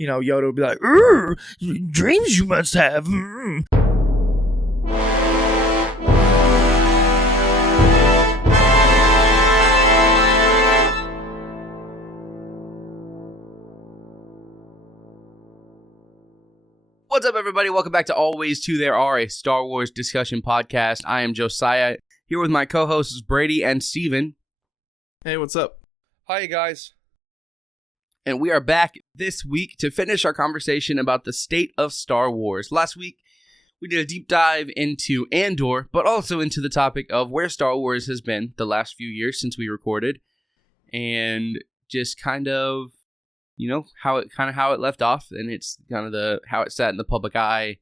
Yoda would be like, "Urgh, dreams you must have." What's up, everybody? Welcome back to Always Two There Are, a Star Wars discussion podcast. I am Josiah, here with my co-hosts Brady and Steven. Hey, what's up? Hi, guys. And we are back this week to finish our conversation about the state of Star Wars. Last week, we did a deep dive into Andor, but also into the topic of where Star Wars has been the last few years since we recorded, and just kind of, how it left off, and it's kind of how it sat in the public eye,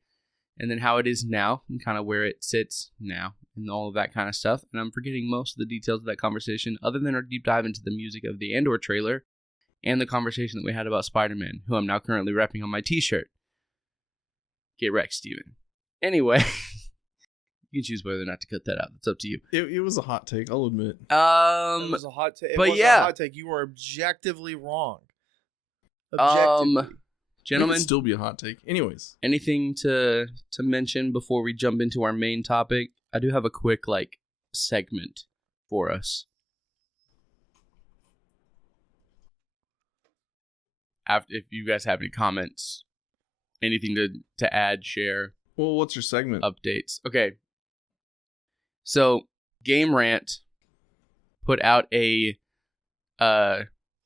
and then how it is now, and kind of where it sits now, and all of that kind of stuff. And I'm forgetting most of the details of that conversation, other than our deep dive into the music of the Andor trailer, and the conversation that we had about Spider-Man, who I'm now currently repping on my t-shirt. Get wrecked, Steven. Anyway, you can choose whether or not to cut that out. It's up to you. It was a hot take, I'll admit. It was a hot take. But a hot take. You were objectively wrong. Gentlemen, It could still be a hot take. Anyways, anything to mention before we jump into our main topic? I do have a quick segment for us. If you guys have any comments, anything to add, share. well, what's your segment? Updates. Okay. So, Game Rant put out a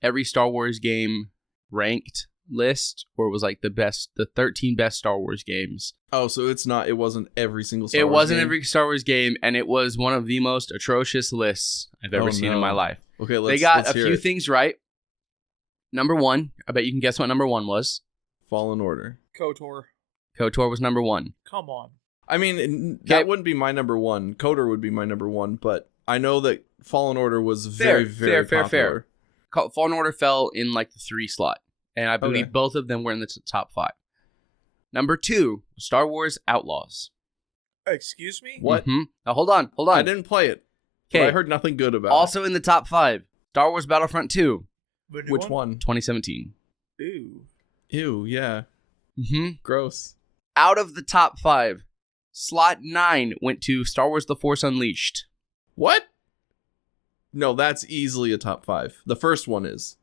every Star Wars game ranked list, where it was the 13 best Star Wars games. Oh, so it wasn't every single Star Wars It wasn't game? every Star Wars game, and it was one of the most atrocious lists I've ever seen in my life. Okay, They got a few things right. Number one, I bet you can guess what number one was. Fallen Order. KOTOR. KOTOR was number one. Come on. I mean, that wouldn't be my number one. KOTOR would be my number one, but I know that Fallen Order was very popular. Fair. Fallen Order fell in the 3 slot, and I believe both of them were in the top 5. Number 2, Star Wars Outlaws. Excuse me? What? Mm-hmm. Now, hold on. I didn't play it. But Okay. I heard nothing good about Also in the top 5, Star Wars Battlefront 2, it. Which one? 2017. Ew. Ew, yeah. Mm-hmm. Gross. Out of the top 5, slot 9 went to Star Wars The Force Unleashed. What? No, that's easily a top 5. The first one is.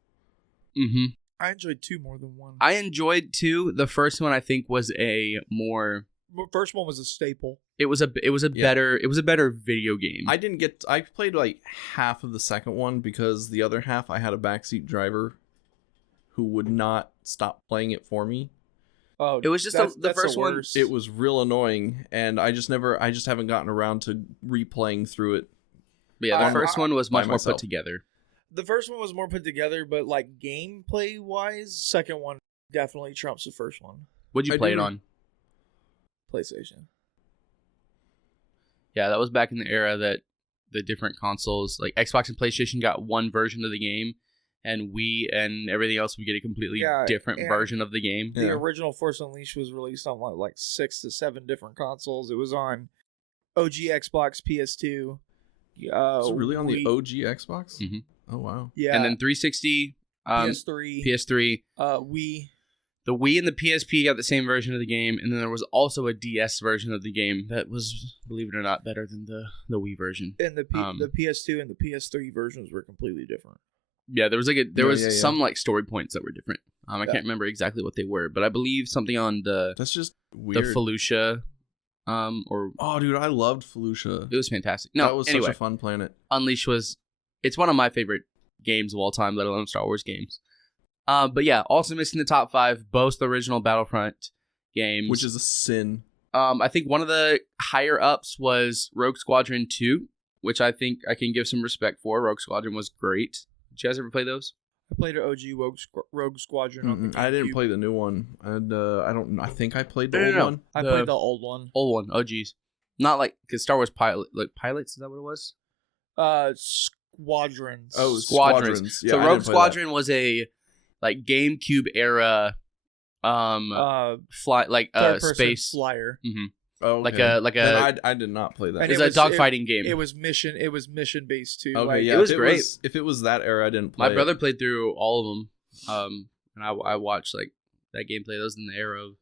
Mm-hmm. I enjoyed 2 more than 1. I enjoyed 2. The first one I think was a more. First one was a staple. It was a better video game. I played half of the second one because the other half I had a backseat driver who would not stop playing it for me. Oh, It was just the first one. worst. It was real annoying, and I just haven't gotten around to replaying through it. But yeah, the I- first one was much by more myself. put together. The first one was more put together, but gameplay wise, second one definitely trumps the first one. What'd you I play do it know- on? PlayStation. Yeah, that was back in the era that the different consoles, like Xbox and PlayStation, got one version of the game, and Wii and everything else would get a completely different and version of the game. The Yeah. original Force Unleashed was released on like 6 to 7 different consoles. It was on OG Xbox, PS2. Is it really on the Wii- OG Xbox? Mhm. Oh, wow. Yeah, And then 360, PS3, PS3, Wii. the Wii and the PSP got the same version of the game, and then there was also a DS version of the game that was, believe it or not, better than the Wii version. And the PS2 and the PS3 versions were completely different. Yeah, there was Yeah. some story points that were different. I can't remember exactly what they were, but I believe something on the That's just weird. Felucia, or Oh, dude, I loved Felucia. it was fantastic. No, that was anyway, such a fun planet. Unleashed it's one of my favorite games of all time, let alone Star Wars games. But yeah, also missing the top 5, both the original Battlefront games, Which is a sin. I think one of the higher ups was Rogue Squadron 2, which I think I can give some respect for. Rogue Squadron was great. Did you guys ever play those? I played an OG Rogue Squadron on the I didn't GameCube. play the new one. And I think I played the No, old no. one. I played the old one. Old one, OGs. Not because Star Wars Pilots, is that what it was? Squadrons. Oh, Squadrons. Yeah, So I Rogue didn't play Squadron was a GameCube era third-person space flyer. Mm-hmm. that. Oh, Like okay. a Then I did not play that. And It's it a was- dogfighting game. It was mission based too. Okay, like, yeah, it was if great. If it was that era, I didn't play My brother it. played through all of them, and I watched that gameplay. That was in the era of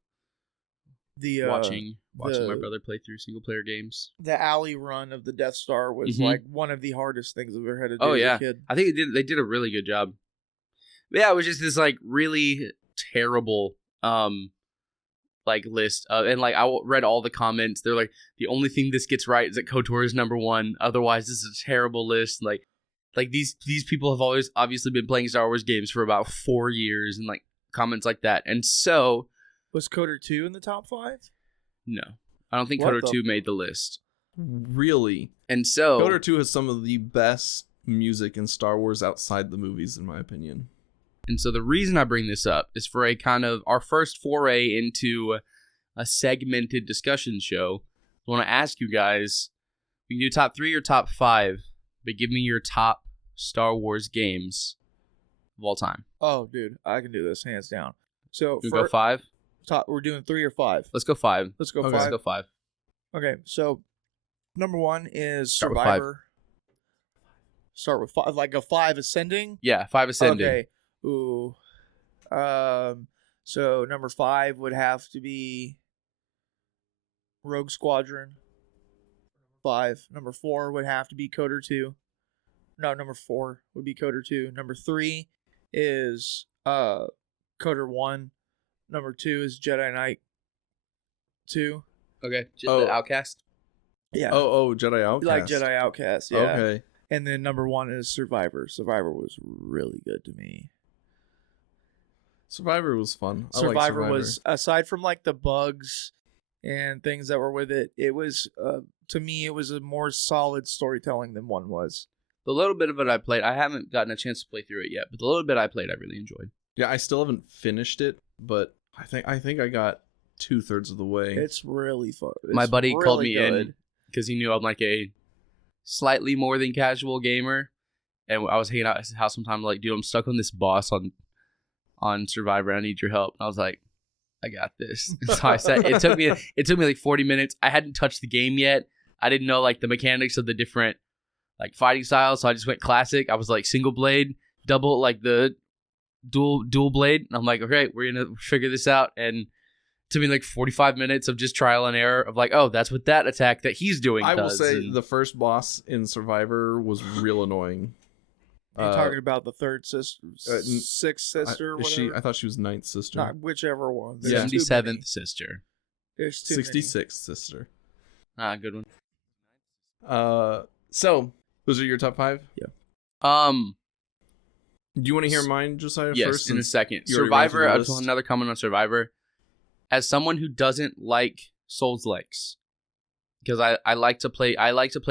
The watching my the- brother play through single player games. the alley run of the Death Star was Mhm. like one of the hardest things I've ever had to do Oh, as yeah. a kid. I think they did a really good job. But yeah, it was just this like really terrible like list and like I read all the comments. They're like, the only thing this gets right is that KOTOR is number 1. Otherwise, this is a terrible list. Like these people have always obviously been playing Star Wars games for about 4 years, and like comments like that. And so Was KOTOR 2 in the top 5? no, I don't think What KOTOR the 2 made the list. Really? And so KOTOR 2 has some of the best music in Star Wars outside the movies, in my opinion. And so the reason I bring this up is for a kind of our first foray into a segmented discussion show. I want to ask you guys, we can do top 3 or top 5, but give me your top Star Wars games of all time. Oh, dude, I can do this hands down. So You go 5? we're doing 3 or 5. Let's go 5. Let's go Okay. 5. Let's go 5. Okay, so number 1 is Start with 5. Survivor. Start with 5, like a 5 ascending. Yeah, 5 ascending. Okay. Ooh. So number 5 would have to be Rogue Squadron. 5. Number 4 would have to be KOTOR 2. No, number 4 would be KOTOR 2. Number 3 is KOTOR 1. Number 2 is Jedi Knight 2. Okay. Oh. The Outcast. Yeah. Oh, Jedi Outcast. Like Jedi Outcast, yeah. Okay. And then number 1 is Survivor. Survivor was really good to me. Survivor was fun. I like Survivor was, aside from like the bugs and things that were with it, it was to me it was a more solid storytelling than 1 was. The little bit of it I played, I haven't gotten a chance to play through it yet, but the little bit I played, I really enjoyed. Yeah, I still haven't finished it, but I think I got 2/3 of the way. It's really fun. My It's buddy called really me in good. because he knew I'm like a slightly more than casual gamer, and I was hanging out at his house sometime. Like, dude, I'm stuck on this boss on Survivor. I need your help. And I was like, I got this. And so I said, it took me like 40 minutes. I hadn't touched the game yet. I didn't know like the mechanics of the different like fighting styles, so I just went classic. I was like single blade, double like the dual blade. And I'm like, okay, we're gonna figure this out. And it took me like 45 minutes of just trial and error of like, oh, that's what that attack that he's doing I will does. say And the first boss in Survivor was real annoying. You're talking about the third sister, n- sixth sister, Is whatever. I thought she was ninth sister. Not whichever one. There's Yeah. too 77th many. sister. There's too many. 66th sister. Good one. So those are your top 5? Do you want to hear mine, Josiah, Yes, first? in a since second. you already ran through Survivor, the I list? just want another comment on Survivor. As someone who doesn't like Souls-likes, because I like to play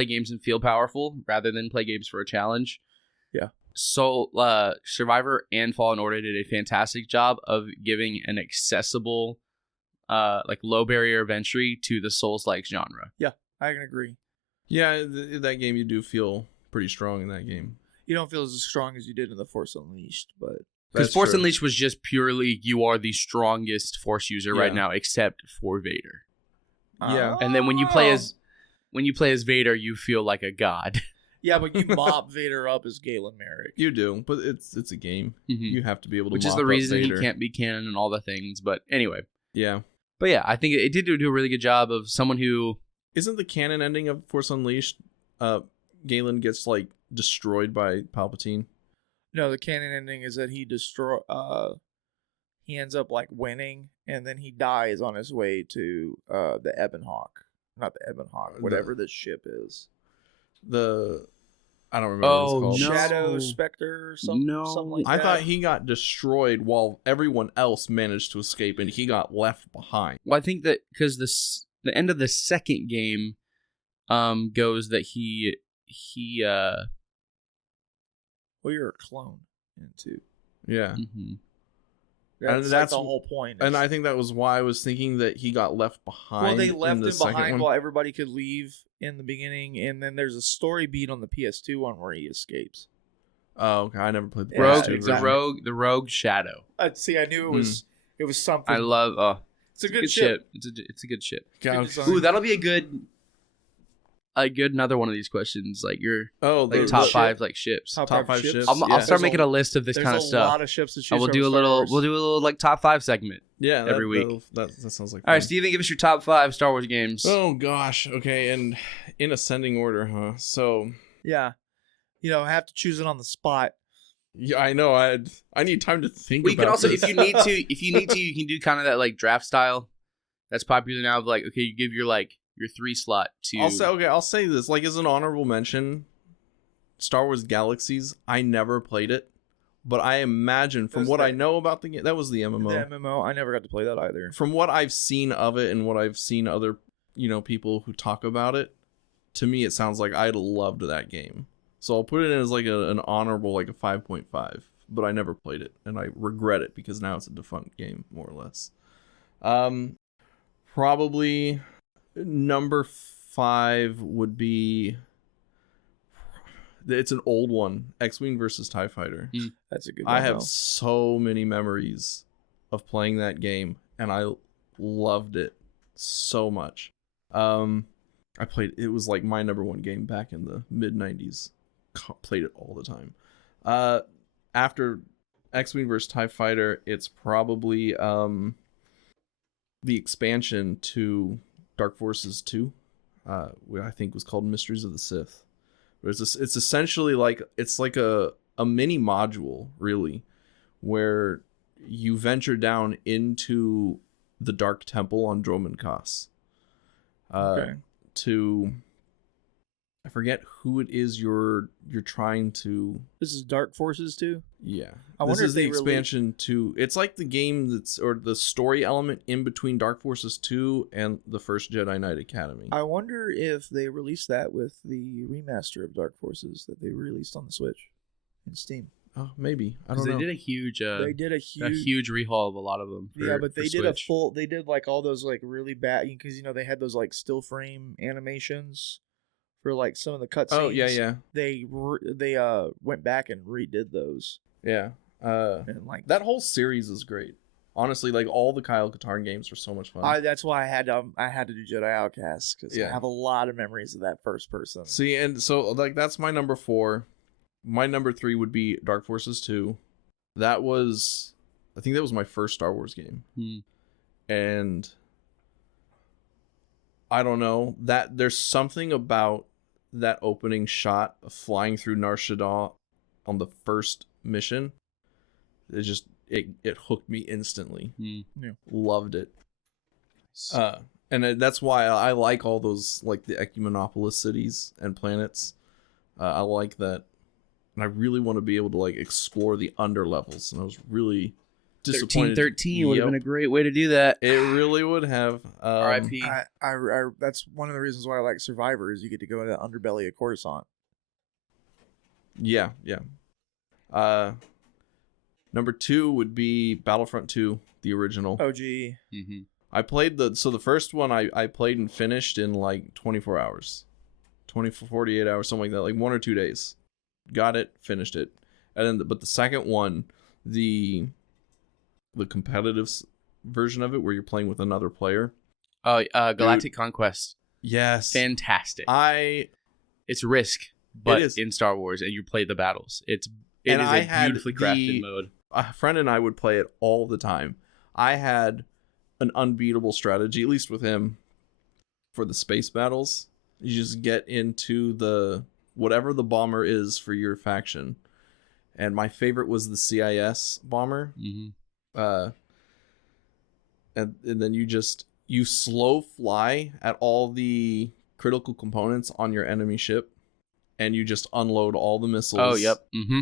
games and feel powerful rather than play games for a challenge. Yeah. So Survivor and Fallen Order did a fantastic job of giving an accessible like low barrier of entry to the Souls-like genre. I can agree. Yeah, that game you do feel pretty strong in that game. You don't feel as strong as you did in the Force Unleashed, but Because That's Force true. Unleashed was just purely you are the strongest Force user right Yeah. now, except for Vader. Yeah. And then when you play as Vader, you feel like a god. yeah, but you mop Vader up as Galen Merrick. You do, but it's a game. You have to be able to Which is mop the up reason he Vader. can't be canon and all the things. But anyway. Yeah. But yeah, I think it did do a really good job of someone who... Isn't the canon ending of Force Unleashed Galen gets like destroyed by Palpatine? No, the canon ending is that he he ends up like winning, and then he dies on his way to the Ebon Hawk. Not the Ebon Hawk, whatever this ship is. I don't remember what it's called. No. Shadow Spectre or something. No. Something like I that. thought he got destroyed while everyone else managed to escape, and he got left behind. Well, I think that because the end of the second game goes that he Well, you're a clone into. Yeah. mhm. That's, like that's- the whole point. And is- I think that was why I was thinking that he got left behind. well, they left in the him second behind one. while everybody could leave in the beginning, and then there's a story beat on the PS2 one where he escapes. Oh, okay. I never played the Yeah, Rogue, PS2 exactly. version. the Rogue Shadow. See, I knew it was something. I love. it's a good ship. It's a good ship. God, Good design. Ooh, that'll be a good. a good another one of these questions, like your Oh, like the top ship. 5 like ships. Top Top 5 five ships. ships. I'll Yeah. start making a list of this There's kind of a stuff. lot of ships to choose And we'll from do a in Star little. Wars. We'll do a little like top 5 segment. Yeah, every week. That sounds like All right, fun. Steven, give us your top 5 Star Wars games. Oh gosh. Okay, and in ascending order, huh? So Yeah. I have to choose it on the spot. yeah, I know. I need time to think. Well, you can about also, this. if you need to, you can do kind of that like draft style. That's popular now. Of like, okay, you give your 3 slot to. I'll say this like as an honorable mention. Star Wars Galaxies. I never played it, but I imagine from That's what the- I know about the game, that was the MMO. The MMO, I never got to play that either. From what I've seen of it and what I've seen other people who talk about it, to me it sounds like I loved that game. So I'll put it in as like an honorable, like a 5.5. But I never played it, and I regret it because now it's a defunct game, more or less. Probably number 5 would be. It's an old one, X-Wing versus TIE Fighter. That's a good one. I have though. so many memories of playing that game, and I loved it so much. It was like my number 1 game back in the mid 90s. Played it all the time. After X-Wing vs TIE Fighter, it's probably the expansion to Dark Forces 2, what I think was called Mysteries of the Sith. It's essentially like a mini module, really, where you venture down into the Dark Temple on Dromund Kaas. Okay. I forget who it is you're trying to. This is Dark Forces too. Yeah, I this wonder is if the they expansion to. It's like the game or the story element in between Dark Forces 2 and the first Jedi Knight Academy. I wonder if they released that with the remaster of Dark Forces that they released on the Switch in Steam. Oh, maybe I Because don't know. they did a huge, They did a huge rehaul of a lot of them. yeah, but they did Switch. they did like all those like really bad, because they had those like still frame animations for like some of the cutscenes. Oh yeah. They went back and redid those, Yeah. and like That whole series is great. Honestly, like all the Kyle Katarn games were so much fun. that's why I had to do Jedi Outcast, because Yeah. I have a lot of memories of that first person. See, and so like that's my number 4. My number 3 would be Dark Forces 2. I think that was my first Star Wars game. And I don't know, that there's something about that opening shot of flying through Nar Shaddaa on the first mission. It just it hooked me instantly. Yeah. Loved it. And that's why I like all those, like the Ecumenopolis cities and planets. I like that, and I really want to be able to like explore the underlevels. And I was really disappointed. 1313 would have been a Yep. great way to do that. It really would have. R.I.P. I that's one of the reasons why I like Survivor, is you get to go to the underbelly of Coruscant. Yeah. Number 2 would be Battlefront 2, the original. Oh gee. Mm-hmm. I played the first one I played and finished in like 24 hours. 48 hours, something like that, like 1 or 2 days. Got it, finished it. And then but the second one, the competitive version of it where you're playing with another player. Oh, Galactic Conquest. Yes. Fantastic. It's Risk, but is. in Star Wars, and you play the battles. It And is I a had beautifully crafted mode. A friend and I would play it all the time. I had an unbeatable strategy, at least with him, for the space battles. You just get into the whatever the bomber is for your faction. And my favorite was the CIS bomber. Mm-hmm. And then you slow fly at all the critical components on your enemy ship, and you just unload all the missiles. Oh, yep. Mm-hmm.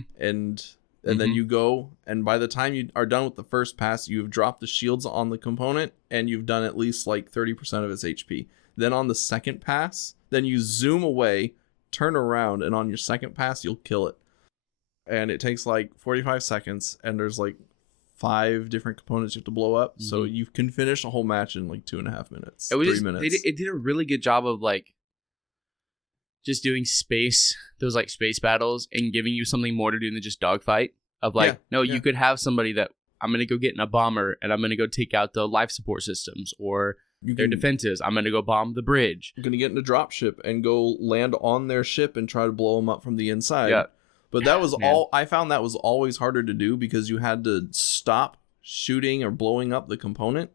And then you go, and by the time you are done with the first pass, you've dropped the shields on the component, and you've done at least like 30% of its HP. Then on the second pass, then you zoom away, turn around, and on your second pass, you'll kill it. And it takes like 45 seconds, and there's like 5 different components you have to blow up. Mm-hmm. So you can finish a whole match in like 2.5 minutes, It was 3 minutes. It did a really good job of like just doing those like space battles, and giving you something more to do than just dogfight. Of like, Yeah. You could have somebody that I'm gonna go get in a bomber, and I'm gonna go take out the life support systems, or their defenses. I'm gonna go bomb the bridge. You're gonna get in a drop ship and go land on their ship and try to blow them up from the inside. Yeah. But that was Man. I found that was always harder to do because you had to stop shooting or blowing up the component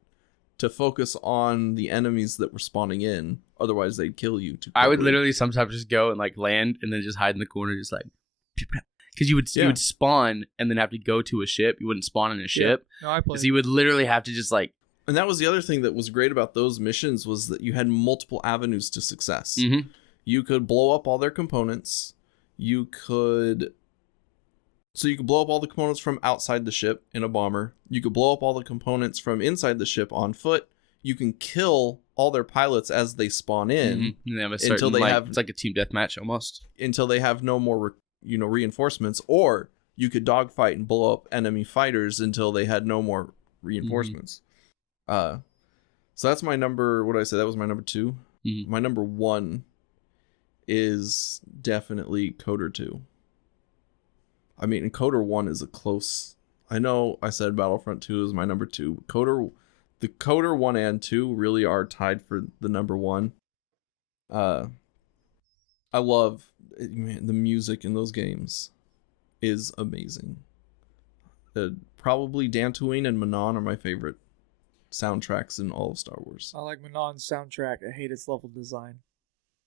to focus on the enemies that were spawning in. Otherwise, they'd kill you too quickly. I would literally sometimes just go and like land and then just hide in the corner, just like, because you would spawn and then have to go to a ship. You wouldn't spawn in a ship, No, I played. so you would literally have to just like. And that was the other thing that was great about those missions was that you had multiple avenues to success. Mm-hmm. You could blow up all their components. You could blow up all the components from outside the ship in a bomber. You could blow up all the components from inside the ship on foot. You can kill all their pilots as they spawn in Mm-hmm. And they have a certain, until they have it's like a team deathmatch almost. until they have no more reinforcements, or you could dogfight and blow up enemy fighters until they had no more reinforcements. So that's my number. What did I say? That was my number 2. Mhm. My number 1 is definitely Coder 2. I mean, Coder 1 is a close. I know I said Battlefront 2 is my number 2. The Coder 1 and 2 really are tied for the number 1. I love the music in those games is amazing. Probably Dantooine and Manon are my favorite soundtracks in all of Star Wars. I like Manon's soundtrack. I hate its level design.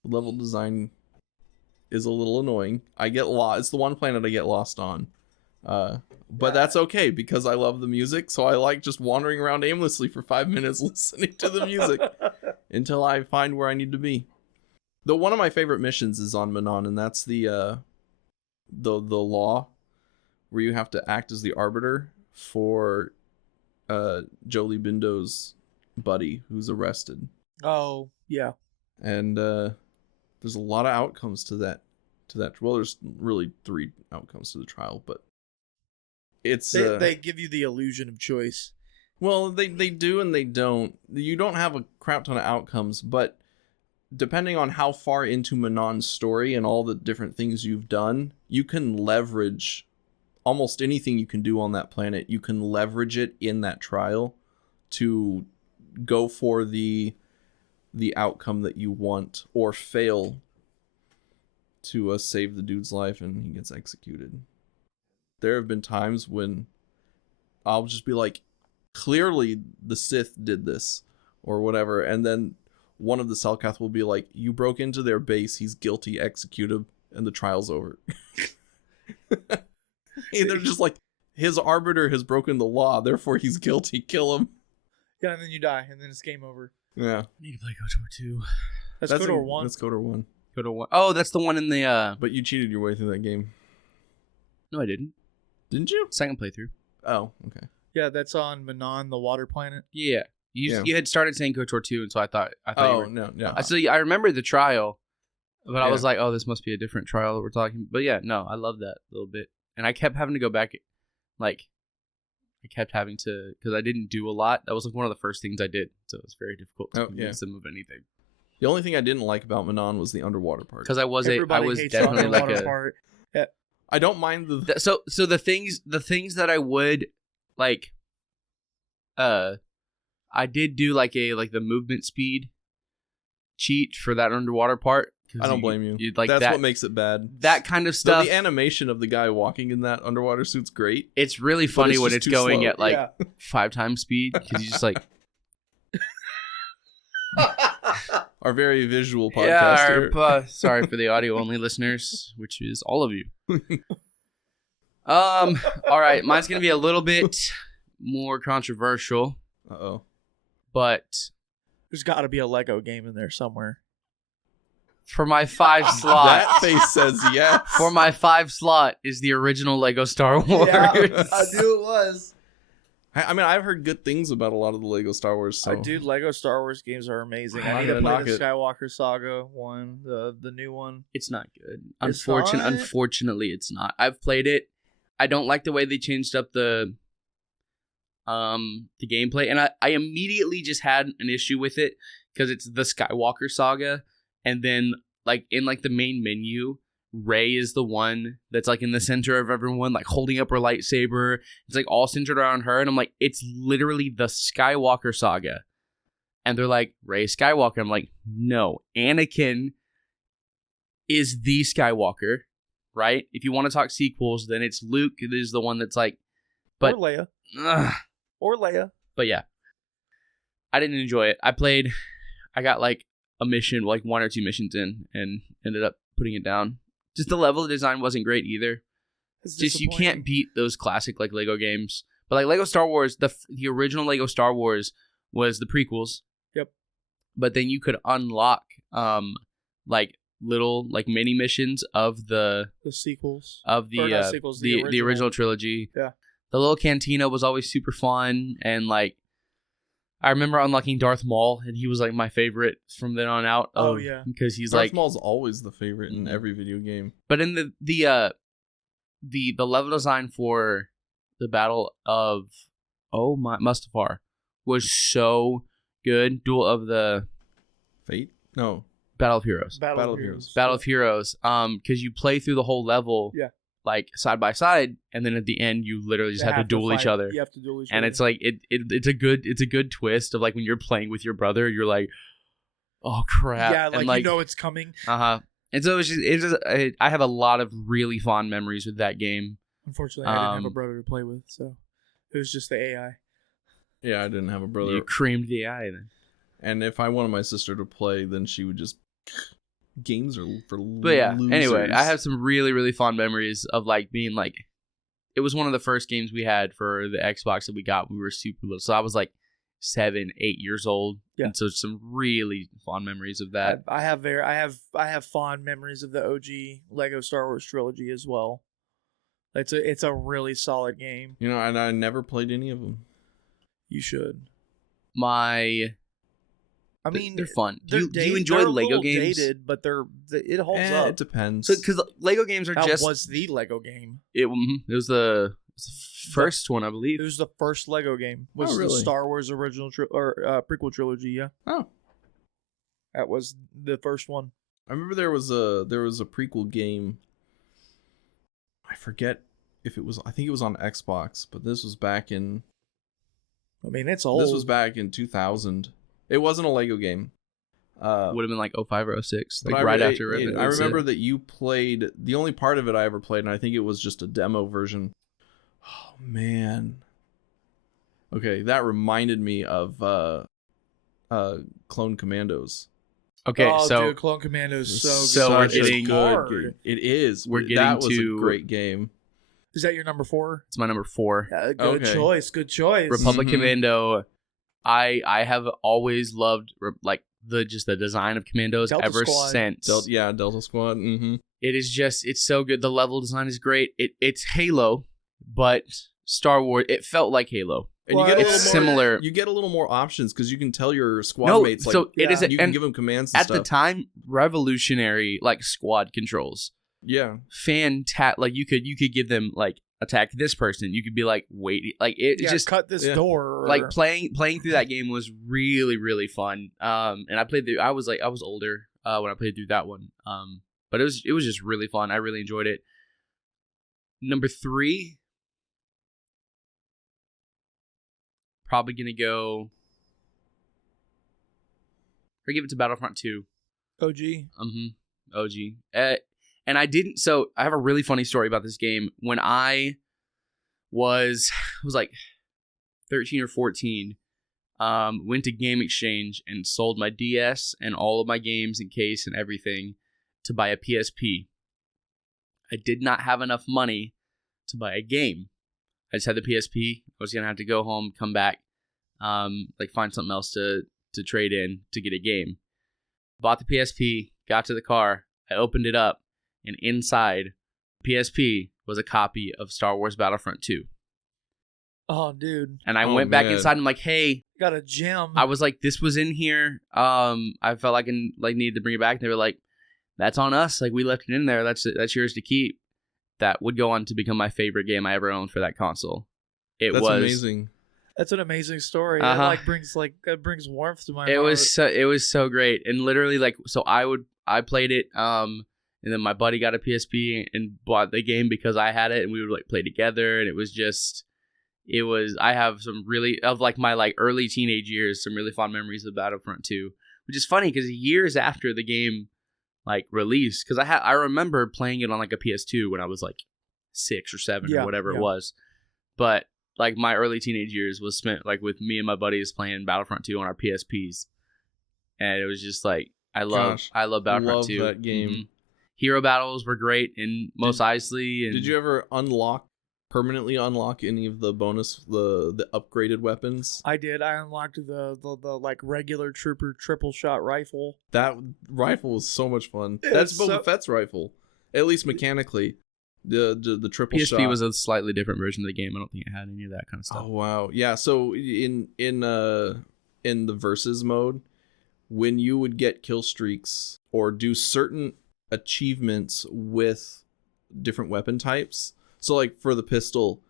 Level design is a little annoying. I get lost. It's the one planet I get lost on. But that's okay because I love the music, so I like just wandering around aimlessly for 5 minutes listening to the music until I find where I need to be. One of my favorite missions is on Manon, and that's the law, where you have to act as the arbiter for Jolie Bindo's buddy who's arrested. Oh, yeah. And there's a lot of outcomes to that. Well, there's really 3 outcomes to the trial, but it's They give you the illusion of choice. well, they do and they don't. You don't have a crap ton of outcomes, but depending on how far into Manon's story and all the different things you've done, you can leverage almost anything you can do on that planet. You can leverage it in that trial to go for the outcome that you want, or fail to save the dude's life and he gets executed. There have been times when I'll just be like, clearly the Sith did this or whatever, and then one of the Selkath will be like, you broke into their base, he's guilty, execute him, and the trial's over. And they're just like, his arbiter has broken the law, therefore he's guilty, kill him. Yeah, and then you die, and then it's game over. Yeah. I need to play KOTOR 2. That's KOTOR 1. That's KOTOR 1. KOTOR 1. Oh, that's the one in the. But you cheated your way through that game. No, I didn't. Didn't you? Second playthrough. Oh, okay. Yeah, that's on Manon, the water planet. Yeah. You had started saying KOTOR 2, and so I thought you Oh, were. no, no. I remember the trial, but I Yeah. was like, oh, this must be a different trial that we're talking. But yeah, no, I love that a little bit. And I kept having to go back, like, I kept having to, because I didn't do a lot. That was like one of the first things I did. So it was very difficult to convince them of anything. The only thing I didn't like about Manon was the underwater part. Because I was Everybody hates the definitely like underwater a. part. I don't mind the... So the things that I would like, I did do like the movement speed cheat for that underwater part. I don't blame you. Like That's that, what makes it bad. that kind of stuff. The animation of the guy walking in that underwater suit's great. It's really funny it's when just it's too going slow. at like Yeah. 5 times speed because you just like Our very visual podcast here. sorry for the audio only listeners, which is all of you. All right, mine's gonna be a little bit more controversial, Uh-oh. but There's got to be a Lego game in there somewhere. for my 5 slot, That face says yes. for my 5 slot is the original Lego Star Wars. knew it was. I mean, I've heard good things about a lot of the Lego Star Wars. So. Dude, Lego Star Wars games are amazing. I'm I need to gonna play knock the it. Skywalker Saga one, the new one. It's not good. It's not? Unfortunately, it's not. I've played it. I don't like the way they changed up the gameplay, and I immediately just had an issue with it because it's the Skywalker Saga, and then like in like the main menu, Rey is the one that's like in the center of everyone, like holding up her lightsaber. It's like all centered around her, and I'm like, it's literally the Skywalker Saga, and they're like, Rey Skywalker. I'm like, no, Anakin is the Skywalker, right? If you want to talk sequels, then it's Luke is the one that's like, but or Leia. ugh. Or Leia. But yeah, I didn't enjoy it. I got like a mission, like 1 or 2 missions in, and ended up putting it down. Just the level design wasn't great either. It's Just you disappointing. can't beat those classic like Lego games. But like Lego Star Wars, the original Lego Star Wars was the prequels. Yep. But then you could unlock like little like mini missions of the sequels. of the Or not sequels, the the original trilogy. Yeah. The little cantina was always super fun, and like I remember unlocking Darth Maul, and he was like my favorite from then on out. Oh, yeah. Because he's Darth like, Maul's always the favorite in every video game. but in the level design for the Battle of Mustafar was so good. Duel of the Fate? No. Battle of Heroes. Battle of Heroes. Battle of Heroes. Because you play through the whole level, Yeah. like side by side, and then at the end you literally just They have to duel each fight. other. You have to duel each And other. it's like it's a good twist of like when you're playing with your brother, you're like, oh crap, yeah, and like you know it's coming. And so I have a lot of really fond memories with that game. Unfortunately, I didn't have a Um, brother to play with, so it was just the AI. Yeah, I didn't have a brother. You creamed the AI then. And if I wanted my sister to play, then she would just... Games are for But yeah, losers. anyway, I have some really, really fond memories of like being like, it was one of the first games we had for the Xbox that we got when we were super little. So I was like 7, 8 years old. Yeah. And so some really fond memories of that. I have fond memories of the OG Lego Star Wars trilogy as well. It's a really solid game. You know, and I never played any of them. You should. I mean, they're fun. Do they're you enjoy they're a Lego little games? Dated, but it holds up. It depends. So because Lego games are That just was the Lego game. it was the first one, I believe. It was the first Lego game. Was Oh, really? the Star Wars original prequel trilogy? Yeah, Oh, that was the first one. I remember there was a prequel game. I forget if it was. I think it was on Xbox, but this was back in. I mean, it's old. This was back in 2000. It wasn't a Lego game. Would have been like 05 or 06, But like I right re- after. I remember that you played the only part of it I ever played, and I think it was just a demo version. Oh man. Okay, that reminded me of Clone Commandos. Okay, oh, so dude, Clone Commando is so good. So we're Such a getting- good hard. game. It is. We're getting that was to- a great game. Is that your number 4? it's my number 4. Yeah, good Okay. choice. Good choice. Republic Mhm. Commando. I have always loved like the design of Commandos Delta ever Squad. since. Delta Squad. Mm-hmm. It is just it's so good. The level design is great. It's Halo, but Star Wars. It felt like Halo. And Well, you get a it's little more, similar. You get a little more options because you can tell your squad No, mates like so it is. yeah, you can And give them commands and at stuff. the time, revolutionary like squad controls. Yeah. Fantastic. Like you could give them like attack this person. You could be like wait, like it Yeah, just cut this yeah. door. Or, like playing through that game was really really fun. And I played through. I was older when I played through that one. But it was just really fun. I really enjoyed it. Number 3, probably gonna go. Or give it to Battlefront 2. OG. OG. And I didn't. So I have a really funny story about this game. When I was like 13 or 14, went to Game Exchange and sold my DS and all of my games and case and everything to buy a PSP. I did not have enough money to buy a game. I just had the PSP. I was gonna have to go home, come back, like find something else to trade in to get a game. Bought the PSP, got to the car, I opened it up, and inside PSP was a copy of Star Wars Battlefront 2. Oh, dude, And I Oh, went back man. inside and I'm like, hey, got a gem. I was like, this was in here. I felt like I needed to bring it back. And they were like, that's on us. Like we left it in there. That's yours to keep. That would go on to become my favorite game I ever owned for that console. It That's was amazing. That's an amazing story. Uh-huh. That brings warmth to my It heart. was so great. And literally like so I played it and then my buddy got a PSP and bought the game because I had it and we would like play together and it was just I have some really, of like my like early teenage years, some really fond memories of Battlefront 2, which is funny because years after the game like released, because I remember playing it on like a PS2 when I was like 6 or 7 or whatever it was. But like my early teenage years was spent like with me and my buddies playing Battlefront 2 on our PSPs. And it was just like, I love Battlefront 2. That game. Mm-hmm. Hero battles were great in Mos Eisley. And did you ever permanently unlock any of the bonus, the upgraded weapons? I did. I unlocked the like regular trooper triple shot rifle. That rifle was so much fun. Yeah, That's Boba Fett's rifle, at least mechanically. The triple PSP shot was a slightly different version of the game. I don't think it had any of that kind of stuff. Oh wow, yeah. So in the versus mode, when you would get kill streaks or do certain achievements with different weapon types. So like for the pistol,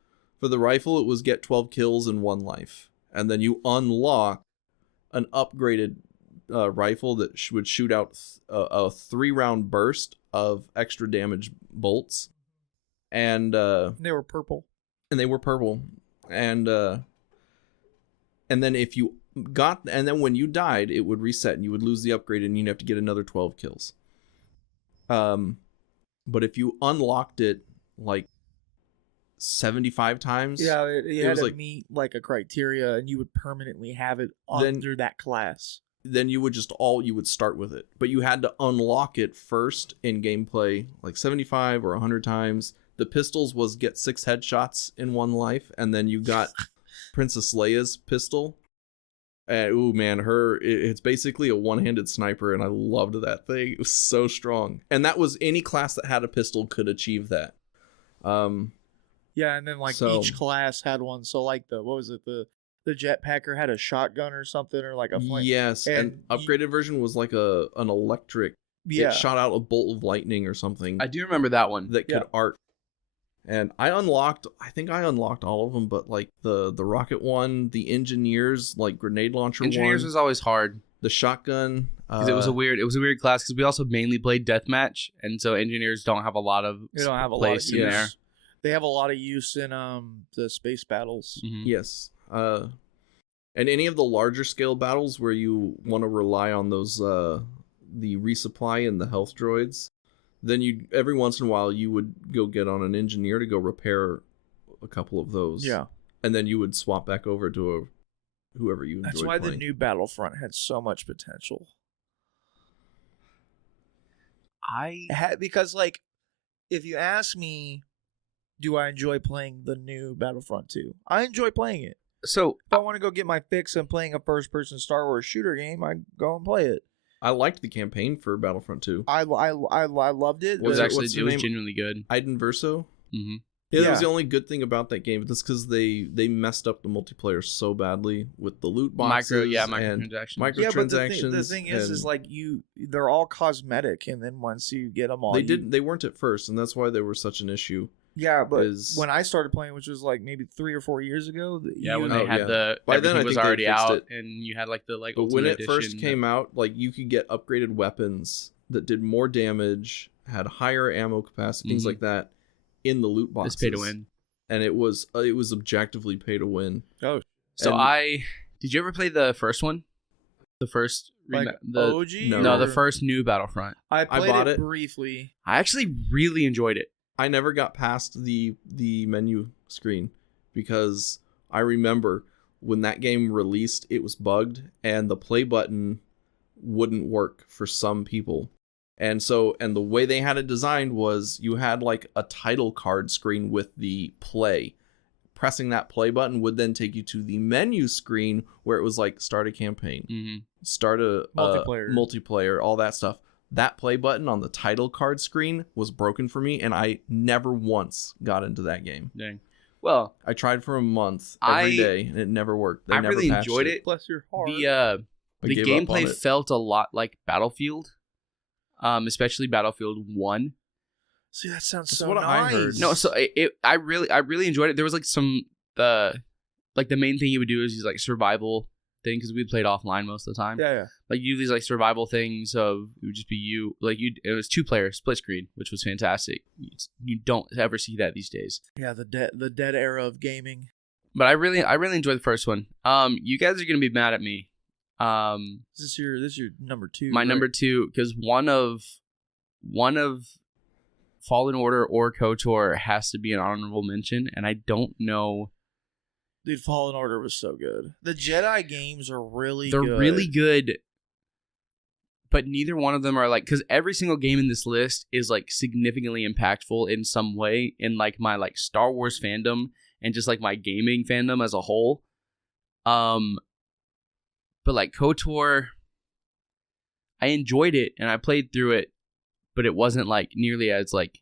for the rifle, it was get 12 kills in 1 life. And then you unlock an upgraded rifle that would shoot out a 3-round burst of extra damage bolts. And they were purple. And then if you when you died, it would reset and you would lose the upgrade and you'd have to get another 12 kills. But if you unlocked it like 75 times, it had to like, meet like a criteria, and you would permanently have it under that class. Then you would start with it, but you had to unlock it first in gameplay, like 75 or 100 times. The pistols was get 6 headshots in 1 life, and then you got Princess Leia's pistol. Ooh man, it's basically a one-handed sniper, and I loved that thing. It was so strong, and that was any class that had a pistol could achieve that. Yeah, and then like each class had one. So like the jetpacker had a shotgun or something, or like a flame. Yes, and upgraded version was like an electric. Yeah, it shot out a bolt of lightning or something. I do remember that one. That could arc. And I think I unlocked all of them, but like the rocket one, the engineers, like grenade launcher Engineers one, was always hard. The shotgun. Because it was a weird class, because we also mainly played deathmatch, and so engineers don't have a lot of place in there. They have a lot of use in the space battles. Mm-hmm. Yes. And any of the larger scale battles where you want to rely on those the resupply and the health droids, then you every once in a while you would go get on an engineer to go repair a couple of those. Yeah. And then you would swap back over to whoever you enjoyed. That's why playing. the new Battlefront had so much potential. Because like, if you ask me, do I enjoy playing the new Battlefront 2? I enjoy playing it. So if I want to go get my fix and playing a first-person Star Wars shooter game, I go and play it. I liked the campaign for Battlefront 2. I loved it. It was genuinely good. Iden Verso? Mm-hmm. Yeah, that was the only good thing about that game. That's because they messed up the multiplayer so badly with the loot boxes. Microtransactions. Microtransactions. Yeah, but the thing is like they're all cosmetic, and then once you get them all, they weren't at first, and that's why they were such an issue. Yeah, but when I started playing, which was like maybe 3 or 4 years ago, when they had by then it was already out, and you had like the like. But when it first came out, like you could get upgraded weapons that did more damage, had higher ammo capacity, things like that, in the loot boxes. It's pay to win, and it was objectively pay to win. Oh, so did you ever play the first one? The first OG? No, the first new Battlefront. I played it briefly. I actually really enjoyed it. I never got past the menu screen because I remember when that game released, it was bugged and the play button wouldn't work for some people. And the way they had it designed was you had like a title card screen with the play. Pressing that play button would then take you to the menu screen where it was like start a campaign, start a multiplayer, all that stuff. That play button on the title card screen was broken for me, and I never once got into that game. Dang. Well, I tried for a month every day, and it never worked. I really enjoyed it. Bless your heart. The gameplay felt a lot like Battlefield, especially Battlefield 1. See, that sounds That's so what nice. I heard. No, so I really enjoyed it. There was like the main thing you would do is like survival thing, because we played offline most of the time. Yeah. Like you do these like survival things of it would just be you, like it was 2-player split screen, which was fantastic. You don't ever see that these days. Yeah, the dead era of gaming. But I really enjoyed the first one. You guys are gonna be mad at me. This is your number 2. My right? number 2, because one of Fallen Order or KOTOR has to be an honorable mention, and I don't know. Dude, Fallen Order was so good. The Jedi games are really They're good. really good, but neither one of them are like, because every single game in this list is like significantly impactful in some way in like my like Star Wars fandom and just like my gaming fandom as a whole. But like KOTOR, I enjoyed it and I played through it, but it wasn't like nearly as like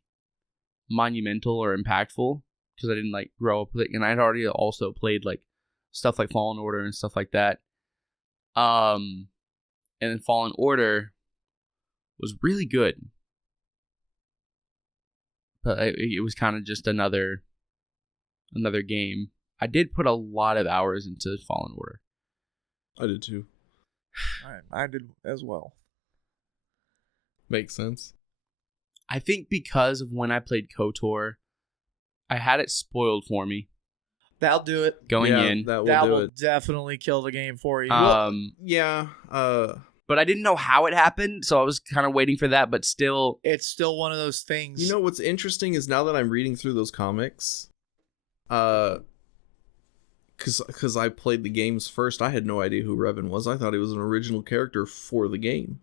monumental or impactful because I didn't like grow up with it, and I'd already also played like stuff like Fallen Order and stuff like that. And then Fallen Order was really good, but it was kind of just another game. I did put a lot of hours into Fallen Order. I did too. I did as well. Makes sense. I think because of when I played KOTOR, I had it spoiled for me That'll do it. going in. That will That do will it. definitely kill the game for you. Yeah. But I didn't know how it happened, so I was kind of waiting for that. But still, It's still one of those things. You know what's interesting is now that I'm reading through those comics, because I played the games first, I had no idea who Revan was. I thought he was an original character for the game,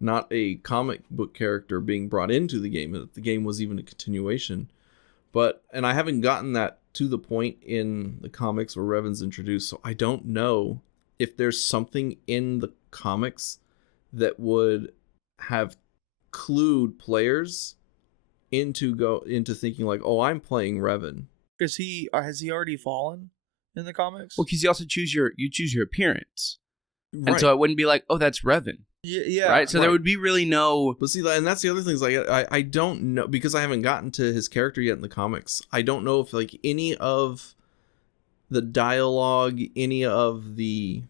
not a comic book character being brought into the game. That the game was even a continuation. And I haven't gotten that to the point in the comics where Revan's introduced, so I don't know if there's something in the comics that would have clued players into thinking like, oh, I'm playing Revan. Has he already fallen in the comics? well, because you also choose your appearance, Right. and so it wouldn't be like, oh, that's Revan, yeah. right? So there right. would be really no. But see, and that's the other thing is like I don't know, because I haven't gotten to his character yet in the comics. I don't know if like any of the dialogue, any of the.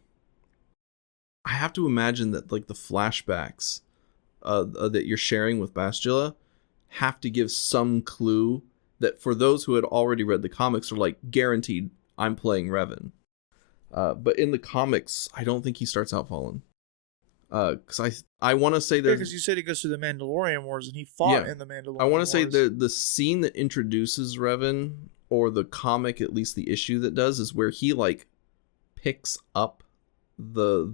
I have to imagine that like the flashbacks that you're sharing with Bastila have to give some clue that for those who had already read the comics are like guaranteed I'm playing Revan. But in the comics, I don't think he starts out fallen. Because I want to say that because you said he goes through the Mandalorian Wars and he fought Yeah. in the Mandalorian I want to say Wars. the scene that introduces Revan, or the comic, at least the issue that does, is where he like picks up the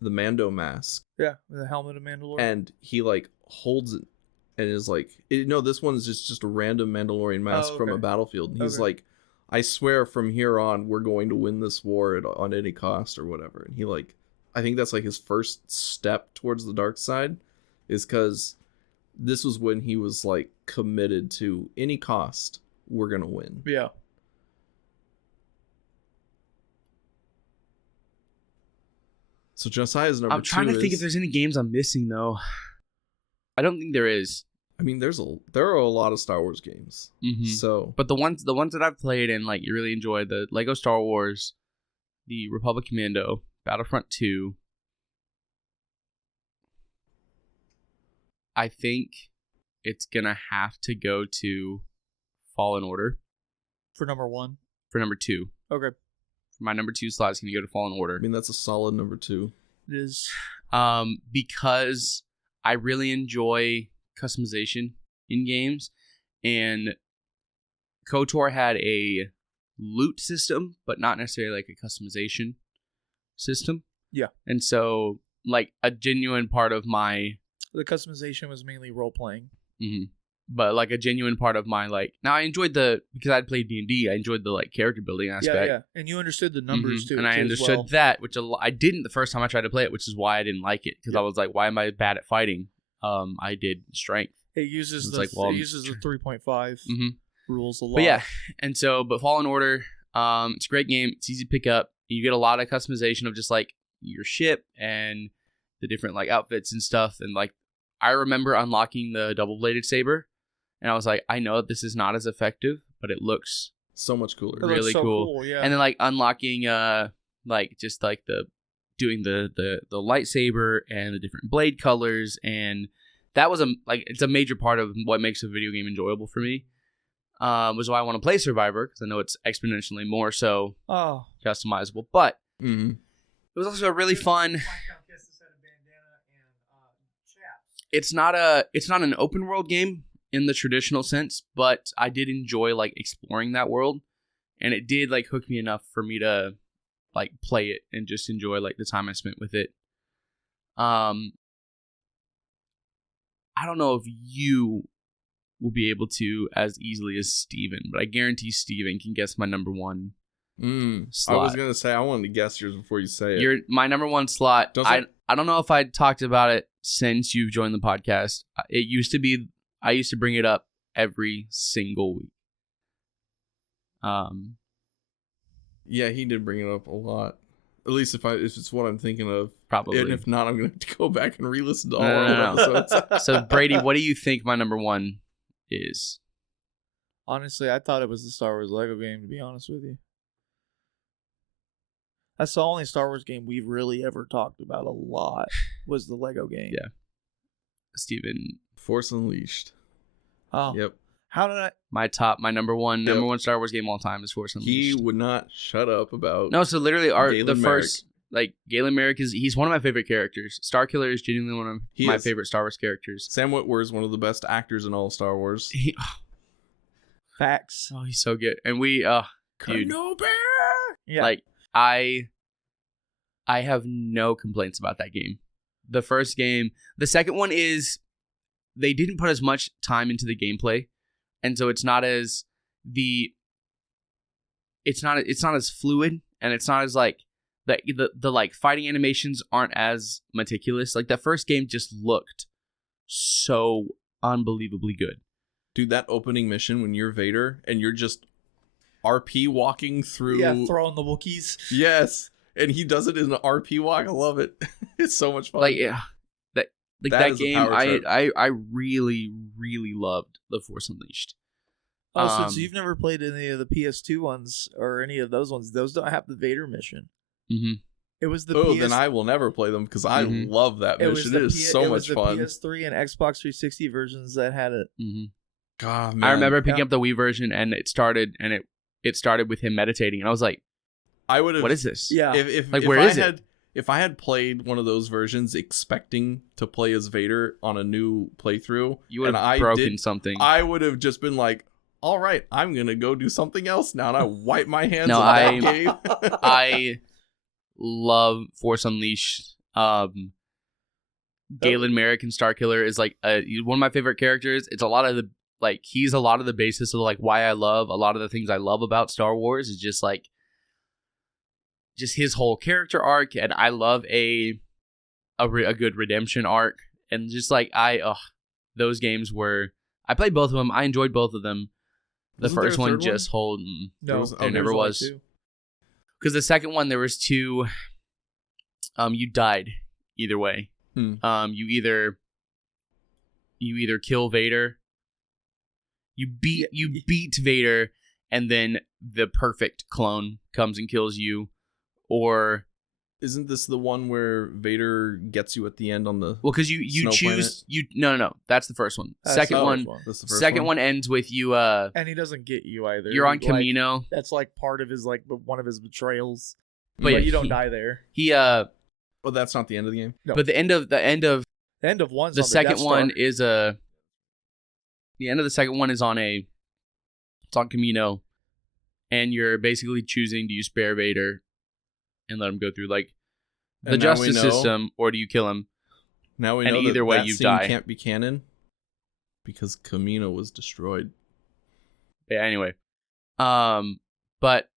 Mando mask Yeah, the helmet of Mandalorian. and he like holds it and is like, no, this one's just a random Mandalorian mask from a okay. battlefield. And he's Okay. like, I swear from here on we're going to win this war on any cost or whatever. And he like, I think that's like his first step towards the dark side, is because this was when he was like committed to any cost we're gonna win. Yeah. So Josiah's number I'm trying two to think is- if there's any games I'm missing though. I don't think there is. I mean, there are a lot of Star Wars games. Mm-hmm. So But the ones that I've played and like you really enjoy, the Lego Star Wars, the Republic Commando, Battlefront 2. I think it's gonna have to go to Fallen Order For number 1. for number 2. Okay. For my number 2 slot is gonna go to Fallen Order. I mean, that's a solid number 2. It is. Because I really enjoy customization in games, and KOTOR had a loot system, but not necessarily like a customization system. Yeah. And so, like, a genuine part of my, The customization was mainly role playing. but like a genuine part of my like. Now I enjoyed because I'd played D&D, I enjoyed the like character building aspect. Yeah. And you understood the numbers too. And I too, as understood well. that, which I didn't the first time I tried to play it, which is why I didn't like it, because I was like, why am I bad at fighting? I did strength. It uses It's the like, well, it uses the 3.5 rules a lot. But yeah, and so, but Fallen Order, it's a great game. It's easy to pick up. You get a lot of customization of just like your ship and the different like outfits and stuff. And like, I remember unlocking the double-bladed saber, and I was like, I know that this is not as effective, but it looks So much cooler. It looks really so cool. Yeah. And then like unlocking like just like doing the lightsaber and the different blade colors, and that was it's a major part of what makes a video game enjoyable for me. which is why I want to play Survivor, because I know it's exponentially more so Oh, customizable. But Mhm. it was also a really fun. It's not an open world game in the traditional sense, but I did enjoy like exploring that world, and it did like hook me enough for me to like play it and just enjoy like the time I spent with it. I don't know if you will be able to as easily as Steven, but I guarantee Steven can guess my number one I slot. was gonna say I wanted to guess yours before you say it. You're my number one slot. I don't know if I talked about it since you've joined the podcast. It used to be I used to bring it up every single week. Yeah, he did bring it up a lot. At least if it's what I'm thinking of. Probably. And if not, I'm gonna have to go back and re-listen to all No. our episodes. So Brady, what do you think my number one is? honestly, I thought it was the Star Wars Lego game, to be honest with you. That's the only Star Wars game we've really ever talked about a lot, was the Lego game. Yeah. Steven, Force Unleashed. Oh. Yep. How did I... my number one Star Wars game of all time is Force He Unleashed. would not shut up about. No, so literally Galen the Merrick. first like Galen Merrick he's one of my favorite characters. Starkiller is genuinely one of He my is. favorite Star Wars characters. Sam Witwer is one of the best actors in all of Star Wars. Facts. Oh, he's so good. And we dude, Kenobi! Yeah. like I have no complaints about that game. The first game, the second one is they didn't put as much time into the gameplay, and so it's not as it's not as fluid, and it's not as like the like fighting animations aren't as meticulous. Like that first game just looked so unbelievably good. Dude, that opening mission when you're Vader and you're just RP walking through. Yeah, throwing the Wookiees. Yes. And he does it in an RP walk. I love it. It's so much fun. Like yeah, That that is a game power trip. I really loved The Force Unleashed. Oh, so you've never played any of the PS2 ones or any of those ones. Those don't have the Vader mission. Mm-hmm. It was the then I will never play them because I Mhm. love that mission. It is so much fun. It was the PS3 and Xbox 360 versions that had it. Mm-hmm. God, man. I remember picking up the Wii version, and it started with him meditating, and I was like, I would have. "What is this?" Yeah. If Like, if where I is it? had, If I had played one of those versions expecting to play as Vader on a new playthrough, You would and have I broken did- something. I would have just been like, "All right, I'm gonna go do something else now," and I wipe my hands No, on that game. I love Force Unleashed. Galen Merrick and Starkiller is like one of my favorite characters. It's a lot of the he's a lot of the basis of like why I love a lot of the things I love about Star Wars is just like just his whole character arc, and I love a good redemption arc, and just like those games were I played both of them. I enjoyed both of them. The Wasn't there first a one third just hold. No, there never only was. two. Because the second one, there was two. You died either way. Hmm. You either kill Vader. You beat Vader, and then the perfect clone comes and kills you, or Isn't this the one where Vader gets you at the end on the? well, because you Snow choose no. That's the first one. That's Second the one. first That's the first Second one ends with you. And he doesn't get you either. You're on Like, Camino. that's like part of his one of his betrayals. But But yeah, you don't he- die there. He Oh, that's not the end of the game. No. But the end of The end of one's the on second Death one Star. is the end of the second one is on it's on Camino, and you're basically choosing, do you spare Vader and let him go through like the And now we justice know- system, or do you kill him? Now we And know either that way that you scene die. can't be canon because Camino was destroyed. Yeah, anyway, but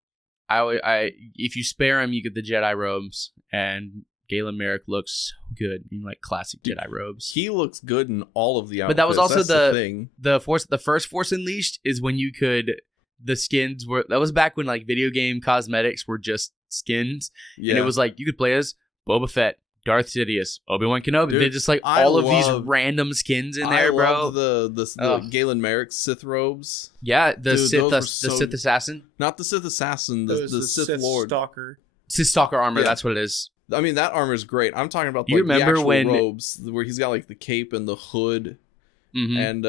I if you spare him, you get the Jedi robes, and Galen Merrick looks so good in like classic Dude, Jedi robes. He looks good in all of the outfits. But that was also That's thing. The first Force Unleashed is when you could the skins were that was back when like video game cosmetics were just skins, Yeah. and it was like you could play as Boba Fett, Darth Sidious, Obi-Wan Kenobi. Dude, They're just like I all of these love- random skins in there, I bro. loved the Ugh. Galen Merrick Sith robes. Yeah, the Dude, Sith those were so- Sith assassin, Not the Sith assassin, It the was Sith Lord. Stalker. Sith stalker armor. Yeah. That's what it is. I mean, that armor is great. I'm talking about You like, remember the actual when- robes where he's got like the cape and the hood, Mhm. And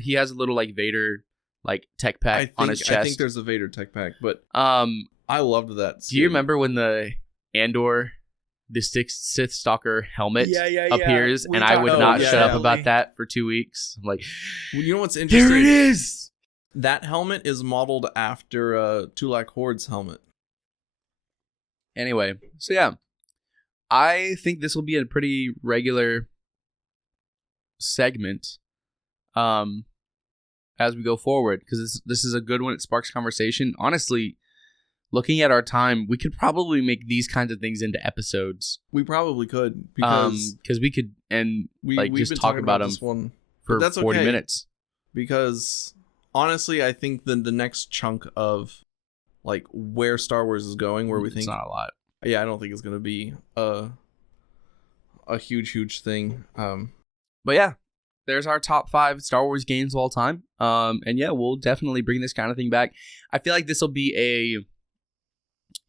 he has a little like Vader like tech pack on his chest. I think there's a Vader tech pack, but I loved that. Do you remember when the Andor, the Sith Stalker helmet appears, and I would not shut up about that for 2 weeks? I'm like, well, you know what's interesting? Here it is. That helmet is modeled after Tulak Horde's helmet. Anyway, so yeah, I think this will be a pretty regular segment as we go forward, because this is a good one. It sparks conversation. Honestly, looking at our time, we could probably make these kinds of things into episodes. We probably could, because we could we've just been talk about them this one for 40 minutes. Because honestly, I think the next chunk of like where Star Wars is going, where we think it's not a lot. Yeah, I don't think it's gonna be a huge thing. But yeah, there's our top 5 Star Wars games of all time. And yeah, we'll definitely bring this kind of thing back. I feel like this will be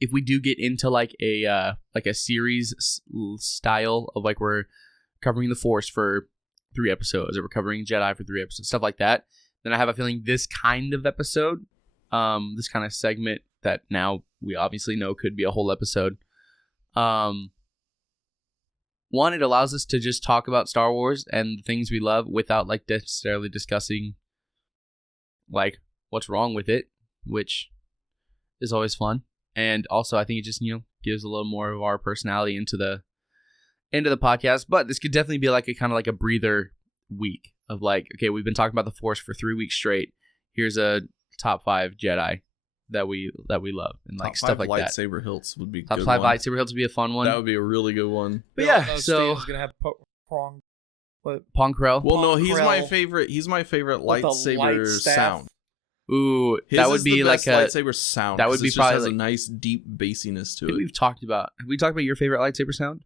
if we do get into like a series style of like we're covering the Force for 3 episodes, or we're covering Jedi for 3 episodes, stuff like that, then I have a feeling this kind of episode, this kind of segment that now we obviously know could be a whole episode. One, it allows us to just talk about Star Wars and the things we love without like necessarily discussing like what's wrong with it, which is always fun. And also, I think it just gives a little more of our personality into the podcast. But this could definitely be like a kind of like a breather week of like, okay, we've been talking about the Force for 3 weeks straight. Here's a top 5 Jedi that we love, and like stuff like that. Lightsaber hilts would be top 5 lightsaber hilts would be a fun one. That would be a really good one. But yeah, so Steve's gonna have Pong. Pong Krell. Well, no, he's Krell my favorite. He's my favorite lightsaber sound. Ooh, His that would is be the like best a lightsaber sound. That would be it just probably has like a nice deep bassiness to Have it. we talked about your favorite lightsaber sound?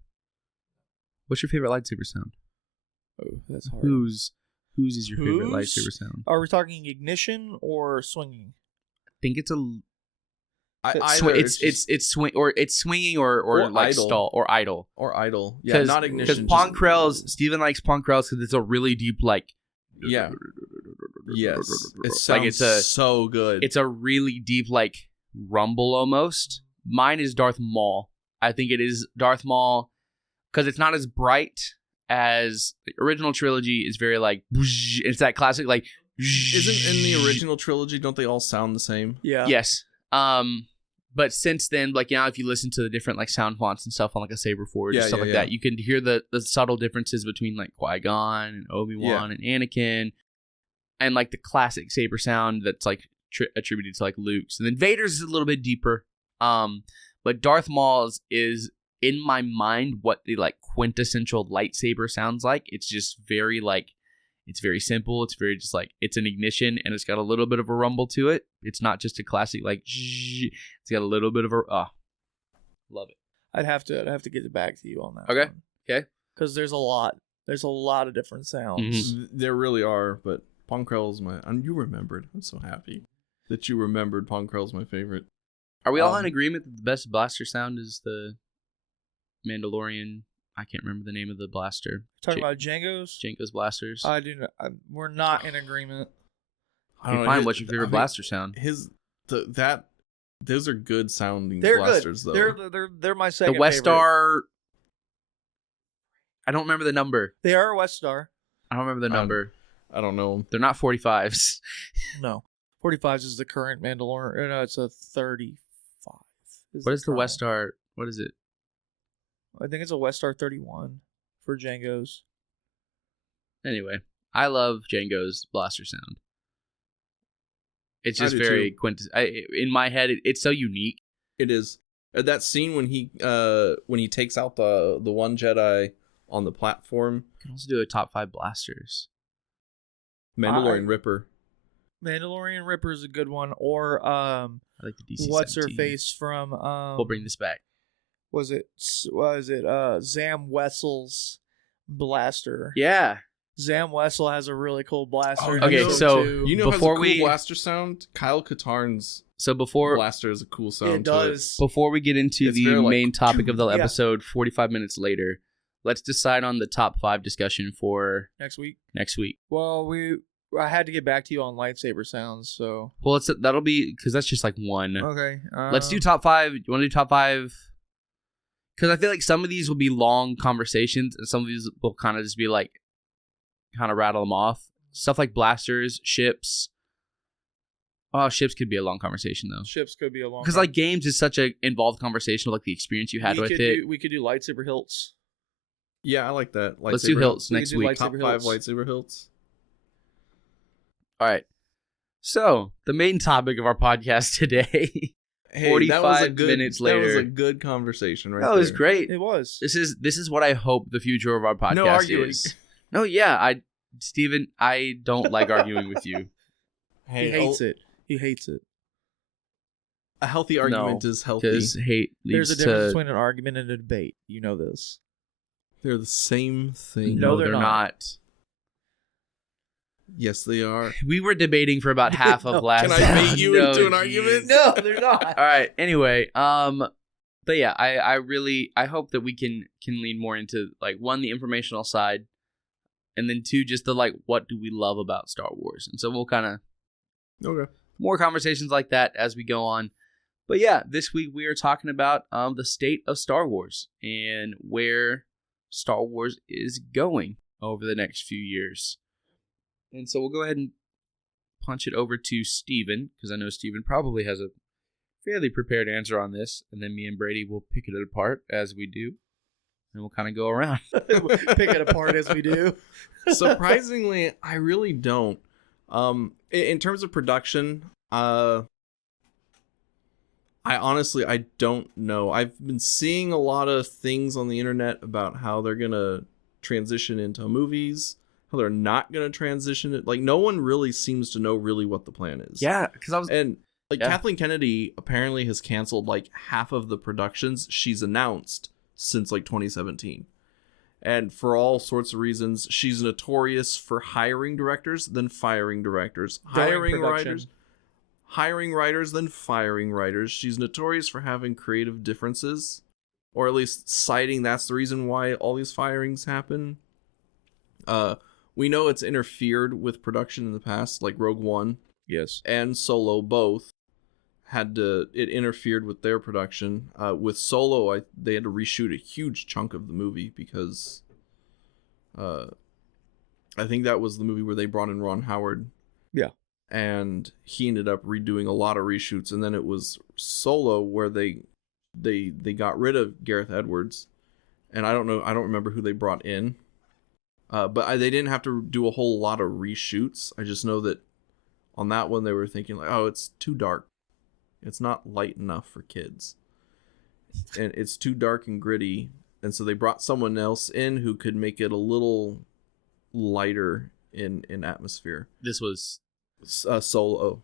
What's your favorite lightsaber sound? Oh, that's hard. Whose is your favorite Whose? lightsaber sound? Are we talking ignition or swinging? I think it's It's swinging or like idle. stall or idle. or idle. Yeah, not ignition. Because Pong Krell's, Steven likes Pong Krell's because it's a really deep like. Yeah. Yes. It sounds like it's so good. It's a really deep like rumble almost. Mine is Darth Maul. I think it is Darth Maul because it's not as bright as the original trilogy. Is very like it's that classic like. Isn't in the original trilogy? Don't they all sound the same? Yeah. Yes. But since then, like if you listen to the different like sound fonts and stuff on like a Saberforge and stuff like that, you can hear the subtle differences between like Qui-Gon and Obi-Wan and Anakin, and like the classic saber sound that's like attributed to like Luke's. And then Vader's is a little bit deeper. But Darth Maul's is in my mind what the like quintessential lightsaber sounds like. It's just very like. It's very simple. It's very just like it's an ignition, and it's got a little bit of a rumble to it. It's not just a classic like. It's got a little bit of a. Love it. I'd have to get back to you on that. Okay. Okay. Because there's a lot of different sounds. Mhm. There really are, but Pong Krell's my. And you remembered. I'm so happy that you remembered. Pong Krell's my favorite. Are we all in agreement that the best blaster sound is the Mandalorian? I can't remember the name of the blaster. Talking about Jango's blasters. I do not. We're not in agreement. I don't know. Fine. What's your favorite blaster sound? Those are good sounding They're blasters good. though. They're my second. The West favorite. Star. I don't remember the number. They are a West Star. I don't remember the number. I don't know. They're not 45s. No, 45s is the current Mandalorian. No, it's a 35. What is the West Star? What is it? I think it's a West Star 31 for Jango's. Anyway, I love Jango's blaster sound. It's just very in my head. It's so unique. It is. That scene when he takes out the one Jedi on the platform. You can also do a top 5 blasters. Mandalorian Ripper. Mandalorian Ripper is a good one. Or I like the DC. What's her face from? We'll bring this back. Was it Zam Wessel's blaster? Yeah. Zam Wessel has a really cool blaster. Okay, so you know before has a cool blaster sound? Kyle Katarn's blaster is a cool sound. It does. Before we get into It's the very, like, main topic of the episode, 45 minutes later, let's decide on the top 5 discussion for Next week. next week. Well, I had to get back to you on lightsaber sounds, so Well, that'll be because that's just like one. okay. Let's do top 5. You want to do top 5? Because I feel like some of these will be long conversations, and some of these will kind of just be like, kind of rattle them off. Stuff like blasters, ships. Oh, ships could be a long conversation though. Ships could be a long. Because like games is such a involved conversation of like the experience you had with it. We could do lightsaber hilts. Yeah, I like that. Let's do hilts next week. Top 5 lightsaber hilts. All right. So the main topic of our podcast today. Hey, 45 minutes later. That was a good conversation, right? That was there. great. It was. This is what I hope the future of our podcast No arguing. is. No, yeah, Steven, I don't like arguing with you. Hey, He hates it. He hates it. A healthy argument is healthy. Because hate There's leads a difference to. between an argument and a debate. You know this. They're the same thing. No, No, they're they're not. not. Yes, they are. We were debating for about half of last. Can I bait you into an geez. argument? No, they're not. All right. Anyway, but yeah, I hope that we can lean more into like one, the informational side, and then two, just the like what do we love about Star Wars, and so we'll kind of Okay. more conversations like that as we go on. But yeah, this week we are talking about the state of Star Wars and where Star Wars is going over the next few years. And so we'll go ahead and punch it over to Steven, because I know Steven probably has a fairly prepared answer on this, and then me and Brady will pick it apart as we do, and we'll kind of go around. Pick it apart as we do. Surprisingly, I really don't. In terms of production, I don't know. I've been seeing a lot of things on the internet about how they're gonna transition into movies, how they're not gonna transition it. Like no one really seems to know really what the plan is. Yeah, because And like Yeah. Kathleen Kennedy apparently has canceled like half of the productions she's announced since like 2017. And for all sorts of reasons, she's notorious for hiring directors, then firing directors, During hiring writers, then firing writers. She's notorious for having creative differences, or at least citing that's the reason why all these firings happen. We know it's interfered with production in the past, like Rogue One Yes. and Solo both it interfered with their production. With Solo, they had to reshoot a huge chunk of the movie because I think that was the movie where they brought in Ron Howard. Yeah. And he ended up redoing a lot of reshoots, and then it was Solo where they got rid of Gareth Edwards, and I don't remember who they brought in. But they didn't have to do a whole lot of reshoots. I just know that on that one they were thinking like, oh, it's too dark. It's not light enough for kids. And it's too dark and gritty. And so they brought someone else in who could make it a little lighter in atmosphere. this was Solo.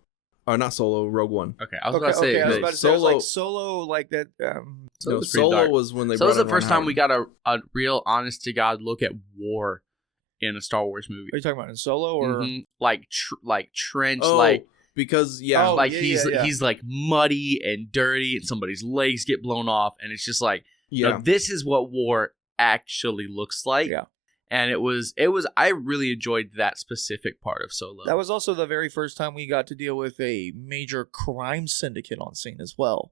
Or not Solo, Rogue One. okay. I was about to say, I was that- about to say, I was Solo- like Solo, like that. So No, it was pretty Solo dark. was when they So this brought is the in first Ron time Howard. we got a real honest to God look at war in a Star Wars movie. Are you talking about in Solo or? Mhm. Like trench, Oh, like because yeah, Oh, like yeah, he's yeah. he's like muddy and dirty, and somebody's legs get blown off, and it's just like, yeah. no, this is what war actually looks like. Yeah. And it was I really enjoyed that specific part of Solo. That was also the very first time we got to deal with a major crime syndicate on scene as well.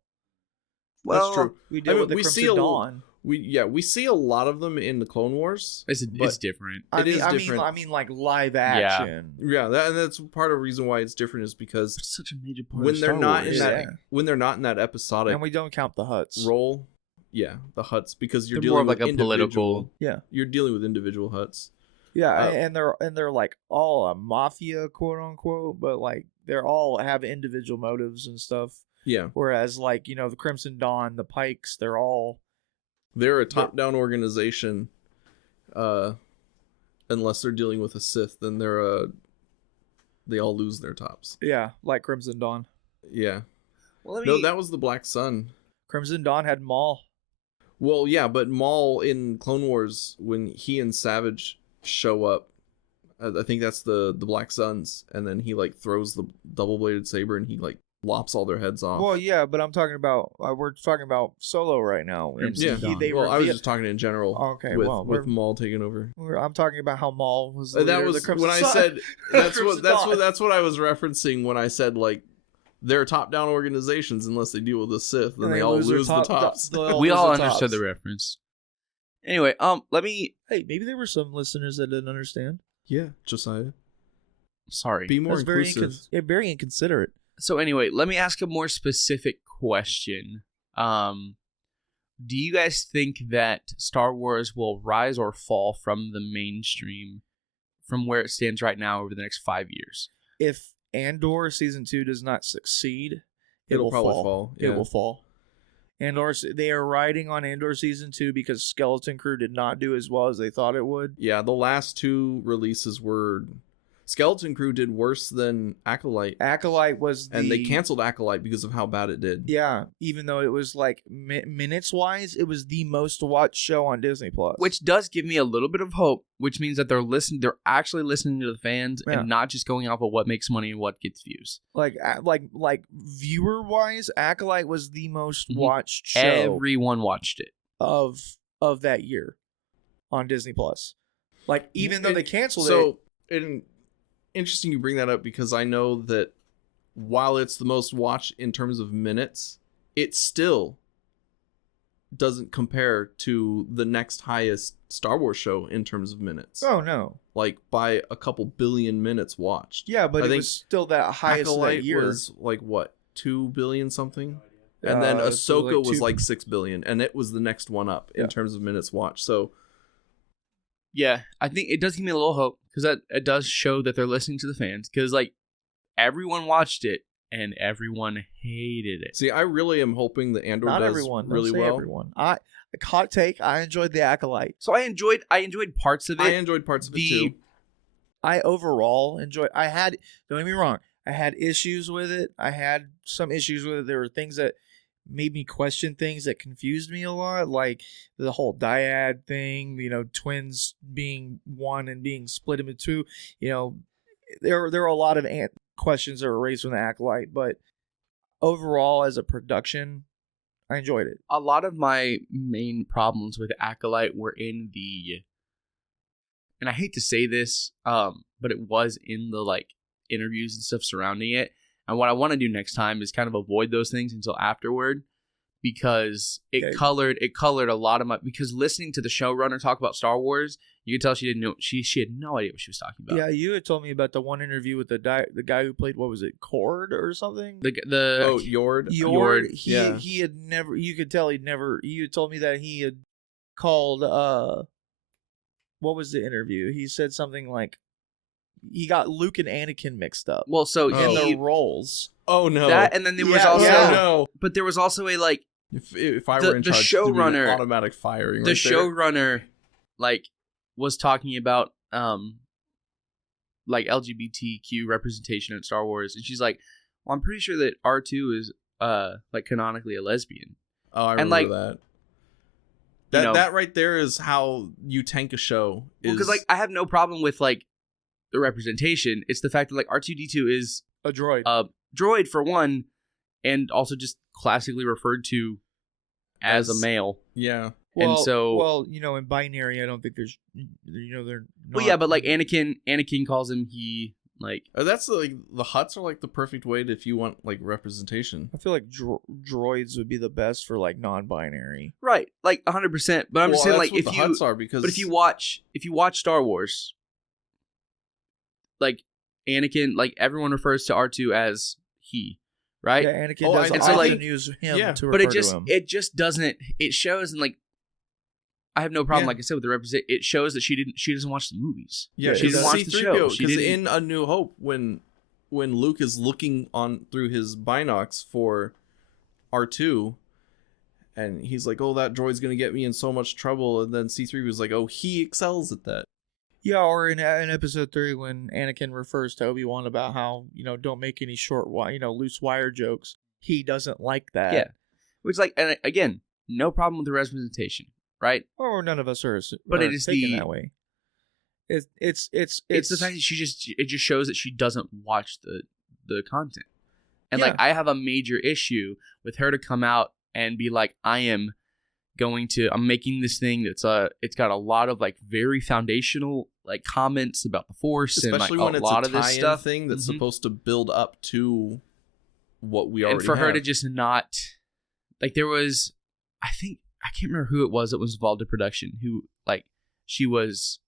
That's true. We deal I mean, with the we Crimson see a- Dawn. We see a lot of them in the Clone Wars. it's but- different. I It mean, is different. I mean, like live action. Yeah, and that's part of the reason why it's different is because It's such a major part when of they're Star not Wars. in that Yeah. when they're not in that episodic And we don't count the Huts. role, yeah, the Huts, because you're They're more dealing of like with a political. individual- Yeah. You're dealing with individual Huts. Yeah, Uh, and they're like all a mafia, quote unquote, but like they're all have individual motives and stuff. Yeah, Whereas like the Crimson Dawn, the Pikes, they're all they're a top-down organization. Unless they're dealing with a Sith, then they all lose their tops. like Crimson Dawn. Yeah. Well, let No, me- that was the Black Sun. Crimson Dawn had Maul. Well, yeah, but Maul in Clone Wars, when he and Savage show up, I think that's the Black Suns, and then he like throws the double-bladed saber and he like lops all their heads off. Well, yeah, but I'm talking about we're talking about Solo right now. And MC yeah. Don. I was just talking in general. Okay, with, well, with Maul taking over. I'm talking about how Maul was. The That leader of was the Crimson when I Dawn. said that's Crimson what that's Dawn. what that's what I was referencing when I said like they're top-down organizations unless they deal with the Sith, then And they they all lose their lose the tops. We lose all the understood tops. the reference. Anyway, let me. Hey, maybe there were some listeners that didn't understand. Yeah, Josiah. Sorry. Be more That's very inclusive. very inconsiderate. So anyway, let me ask a more specific question. Do you guys think that Star Wars will rise or fall from the mainstream from where it stands right now over the next 5 years? If Andor season 2 does not succeed, it It'll will probably fall. fall, It yeah. will fall. Andor, they are riding on Andor season 2 because Skeleton Crew did not do as well as they thought it would. Yeah, the last 2 releases were Skeleton Crew did worse than Acolyte, Acolyte was the and they canceled Acolyte because of how bad it did. Yeah, even though it was like minutes wise, it was the most watched show on Disney Plus. Which does give me a little bit of hope, which means that they're actually listening to the fans Yeah. and not just going off of what makes money and what gets views. like viewer wise, Acolyte was the most Mhm. watched show Everyone watched it. of that year on Disney Plus. Like even though they canceled it, So, interesting you bring that up because I know that while it's the most watched in terms of minutes, it still doesn't compare to the next highest Star Wars show in terms of minutes. oh no, Like by a couple billion minutes watched. yeah, but I it think was still that highest of that Acolyte year. was like what, 2 billion something? And then So Ahsoka was 2 like 6 billion, and it was the next one up Yeah. in terms of minutes watched. So Yeah, I think it does give me a little hope because it does show that they're listening to the fans. Because like everyone watched it and everyone hated it. see, I really am hoping that Andor Not does everyone. Don't really say well. everyone. Hot take. I enjoyed the Acolyte. So I enjoyed parts of it. I enjoyed parts of it too. I overall enjoyed. Don't get me wrong. I had issues with it. I had some issues with it. There were things that made me question things that confused me a lot, like the whole dyad thing. You know, twins being one and being split into two. You know, there were a lot of questions that were raised from the Acolyte, but overall, as a production, I enjoyed it. A lot of my main problems with Acolyte were in the, and I hate to say this, but it was in the like interviews and stuff surrounding it. And what I want to do next time is kind of avoid those things until afterward, because it Okay. colored a lot of my, because listening to the showrunner talk about Star Wars, you could tell she didn't know, she had no idea what she was talking about. Yeah, you had told me about the one interview with the guy who played, what was it, Cord or something? Oh, Yord. Yord, yeah. he had never, you could tell he'd never, you had told me that he had called, what was the interview? He said something like, he got Luke and Anakin mixed up Well, so Oh. in he, the roles. Oh no. that, and then there was Yeah, also, yeah. no. but there was also a like, If I The- were in the charge, there'd be an showrunner- automatic firing. the right there. showrunner like was talking about like LGBTQ representation in Star Wars, and she's like, well, I'm pretty sure that R2 is like canonically a lesbian. Oh, I and, remember like, that. you know- That right there is how you tank a show. Because like I have no problem with like the representation. It's the fact that like R2D2 is A droid. a droid for one, and also just classically referred to as a As- male. yeah. and so- well, you know, in binary, I don't think there's, you know, they're not. Well, yeah, but like Anakin calls him he. Like That's like the Hutts are like the perfect way to, if you want like representation. I feel like droids would be the best for like non-binary. right, like 100%. But I'm just saying, that's like what if the you Hutts are because But if you watch Star Wars, like Anakin, like everyone refers to R2 as he, right? Yeah, Anakin Oh, does and so, often like- use him yeah. to But refer to him. it just doesn't. It shows, and like I have no problem, Yeah. like I said, with the represent. It shows that she doesn't watch the movies. yeah, she because doesn't watch the show. She Because didn't- in A New Hope, when Luke is looking on through his binocs for R2, and he's like, "Oh, that droid's gonna get me in so much trouble," and then C3 was like, "Oh, he excels at that." Yeah, or in episode 3 when Anakin refers to Obi-Wan about how, you know, don't make any loose wire jokes. He doesn't like that. Yeah. Which, like, and again, no problem with the representation, right? Or none of us are, But are it is taken the- that way. It's It's the fact that it just shows that she doesn't watch the content, And like I have a major issue with her to come out and be like, I'm making this thing that's it's got a lot of like very foundational like comments about the Force, especially and like when a lot of this stuff thing that's supposed to build up to what we already and for have. her to just not like, there was, I can't remember who it was that was involved in production, who like she was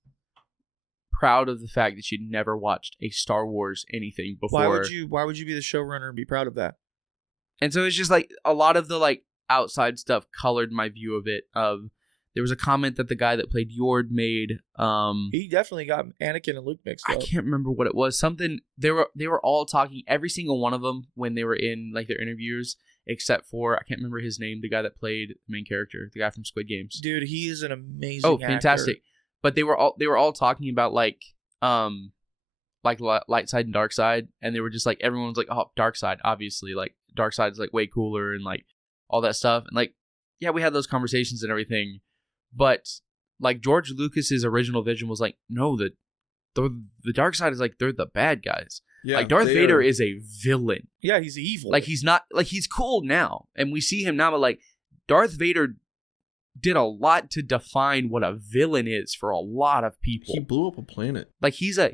proud of the fact that she'd never watched a Star Wars anything before. Why would you be the showrunner and be proud of that? And so it's just like a lot of the like outside stuff colored my view of it. There was a comment that the guy that played Yord made. He definitely got Anakin and Luke mixed up. I can't remember what it was. Something they were all talking, every single one of them, when they were in like their interviews, except for, I can't remember his name, the guy that played the main character, the guy from Squid Games. Dude, he is an amazing actor. Fantastic. But they were all talking about like light side and dark side, and they were just like, everyone's like, oh, dark side, obviously, like dark side is like way cooler and like all that stuff. And like, yeah, we had those conversations and everything, but like George Lucas's original vision was like, no, the dark side is like, they're the bad guys. Yeah, like Darth Vader is a villain. Yeah, he's evil. Like he's not, like he's cool now, and we see him now, but like Darth Vader did a lot to define what a villain is for a lot of people. He blew up a planet. Like he's a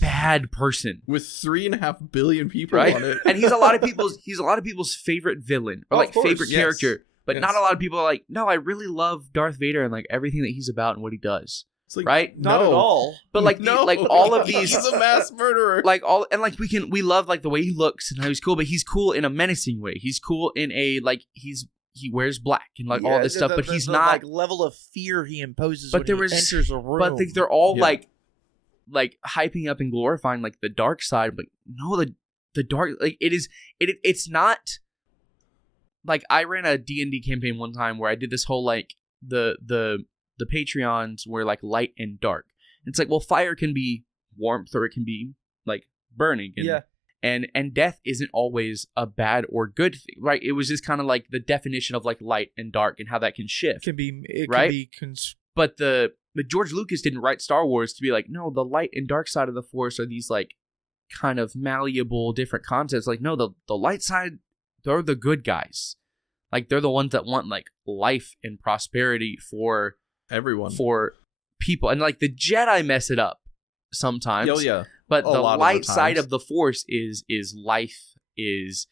bad person with 3.5 billion people right? on it. And he's a lot of people's favorite villain, or like favorite character. But not a lot of people are like, no, I really love Darth Vader and like everything that he's about and what he does. It's like, right? Not at all. But like like all of these, he's a mass murderer. Like all, and like we love like the way he looks and how he's cool, but he's cool in a menacing way. He's cool in a like he wears black and like all this stuff, but he's not like level of fear he imposes. But when there he was enters a room. But they're all like hyping up and glorifying like the dark side. But no, the dark, like it's not. Like I ran a D&D campaign one time where I did this whole like the Patreons were like light and dark. It's like, well, fire can be warmth or it can be like burning. And death isn't always a bad or good thing, right? It was just kind of like the definition of like light and dark and how that can shift. But the George Lucas didn't write Star Wars to be like, no, the light and dark side of the Force are these like kind of malleable different concepts. Like, no, the light side, they're the good guys. Like they're the ones that want like life and prosperity for everyone, for people. And like the Jedi mess it up sometimes. Oh yeah. But the light side of the Force is life, is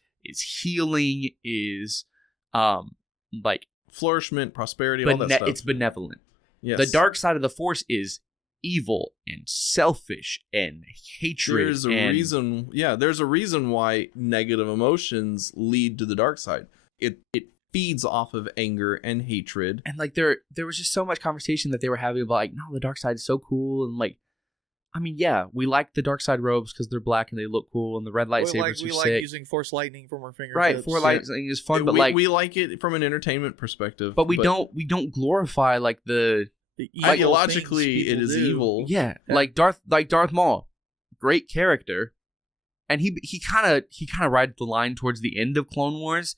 healing, is like flourishment, prosperity, all that stuff. It's benevolent. Yes. The dark side of the Force is evil and selfish and hatred. There's a reason why negative emotions lead to the dark side. It feeds off of anger and hatred. And like there was just so much conversation that they were having about like, no, the dark side is so cool, and like, I mean, yeah, we like the dark side robes because they're black and they look cool, and the red lightsabers are sick. We like using Force lightning from our fingertips. Right, Force lightning is fun, but we like it from an entertainment perspective. But we don't glorify like the ideologically it is evil. Yeah, like Darth Maul, great character, and he kind of rides the line towards the end of Clone Wars.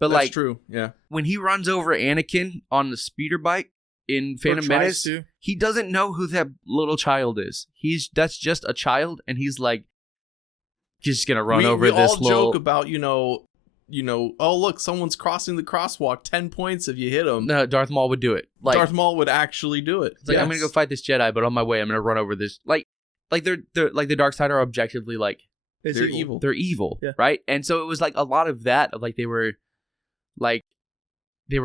But that's like, true, yeah. When he runs over Anakin on the speeder bike in Phantom Menace, he doesn't know who that little child is. That's just a child, and he's like, just gonna run over this little. We all joke about oh look, someone's crossing the crosswalk. 10 points if you hit him. No, Darth Maul would do it. Like Darth Maul would actually do it. It's like, I'm gonna go fight this Jedi, but on my way, I'm gonna run over this. Like they're like the dark side are objectively like they're evil. They're evil, right? And so it was like a lot of that of like they were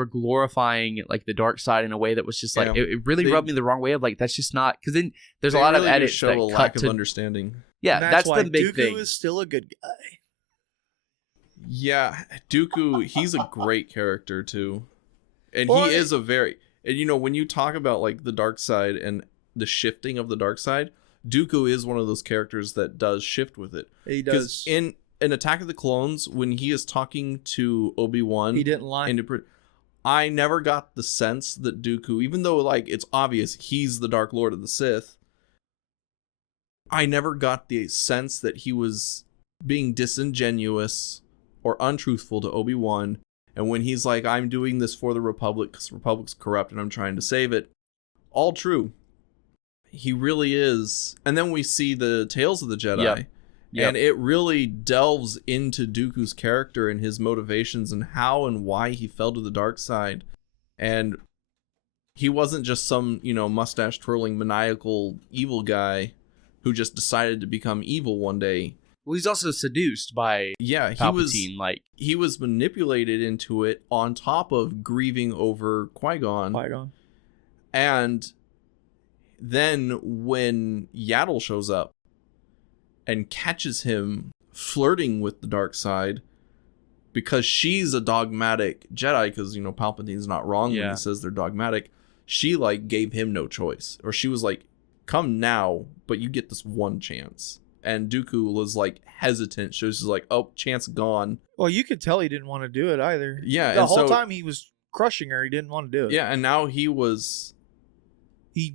glorifying like the dark side in a way that was just like it really rubbed me the wrong way of like, that's just not, because then there's a lot of edits show that a cut lack of to understanding. Yeah, that's the big Dooku thing. Dooku is still a good guy. Yeah, Dooku, he's a great character too, and he is a very, and when you talk about like the dark side and the shifting of the dark side, Dooku is one of those characters that does shift with it. He does. In Attack of the Clones, when he is talking to Obi-Wan, he didn't lie. I never got the sense that Dooku, even though like it's obvious he's the Dark Lord of the Sith, I never got the sense that he was being disingenuous or untruthful to Obi-Wan. And when he's like, I'm doing this for the Republic because the Republic's corrupt and I'm trying to save it, all true. He really is. And then we see the Tales of the Jedi. Yep. Yep. And it really delves into Dooku's character and his motivations and how and why he fell to the dark side. And he wasn't just some, mustache twirling maniacal evil guy who just decided to become evil one day. Well, he's also seduced by Yeah, Palpatine. he was manipulated into it on top of grieving over Qui-Gon. And then when Yaddle shows up and catches him flirting with the dark side, because she's a dogmatic Jedi, because, Palpatine's not wrong when he says they're dogmatic, she, gave him no choice. Or she was like, come now, but you get this one chance. And Dooku was, hesitant. She was just like, oh, chance gone. Well, you could tell he didn't want to do it either. Yeah. The whole time he was crushing her, he didn't want to do it. Yeah, and now he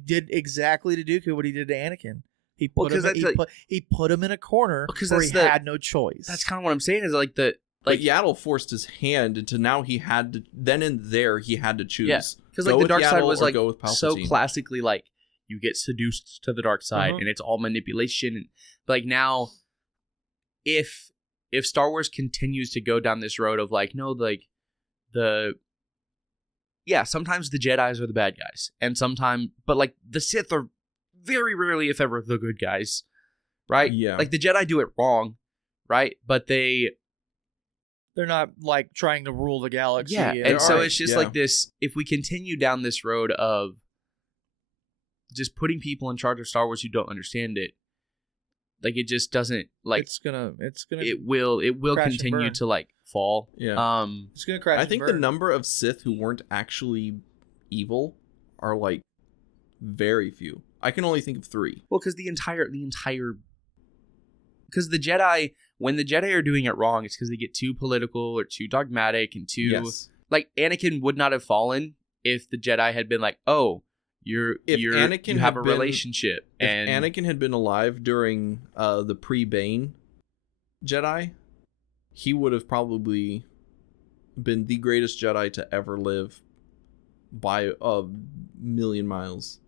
did exactly to Dooku what he did to Anakin. He put him in a corner where he had no choice. That's kind of what I'm saying is but Yaddle forced his hand into now he had to, then and there he had to choose. Yeah, because the dark side was so classically you get seduced to the dark side and it's all manipulation. And now, if Star Wars continues to go down this road of sometimes the Jedis are the bad guys, and sometimes, but the Sith are very rarely, if ever, the good guys, right? Yeah. The Jedi do it wrong, right? But they're not trying to rule the galaxy. Yeah, and so it's just this. If we continue down this road of just putting people in charge of Star Wars who don't understand it, it just doesn't it will continue to fall. Yeah. It's gonna crash. I think the number of Sith who weren't actually evil are very few. I can only think of 3. Well, because the entire because the Jedi, when the Jedi are doing it wrong, it's because they get too political or too dogmatic and too Anakin would not have fallen if the Jedi had been you have a relationship. If and Anakin had been alive during the pre-Bane Jedi, he would have probably been the greatest Jedi to ever live by a million miles.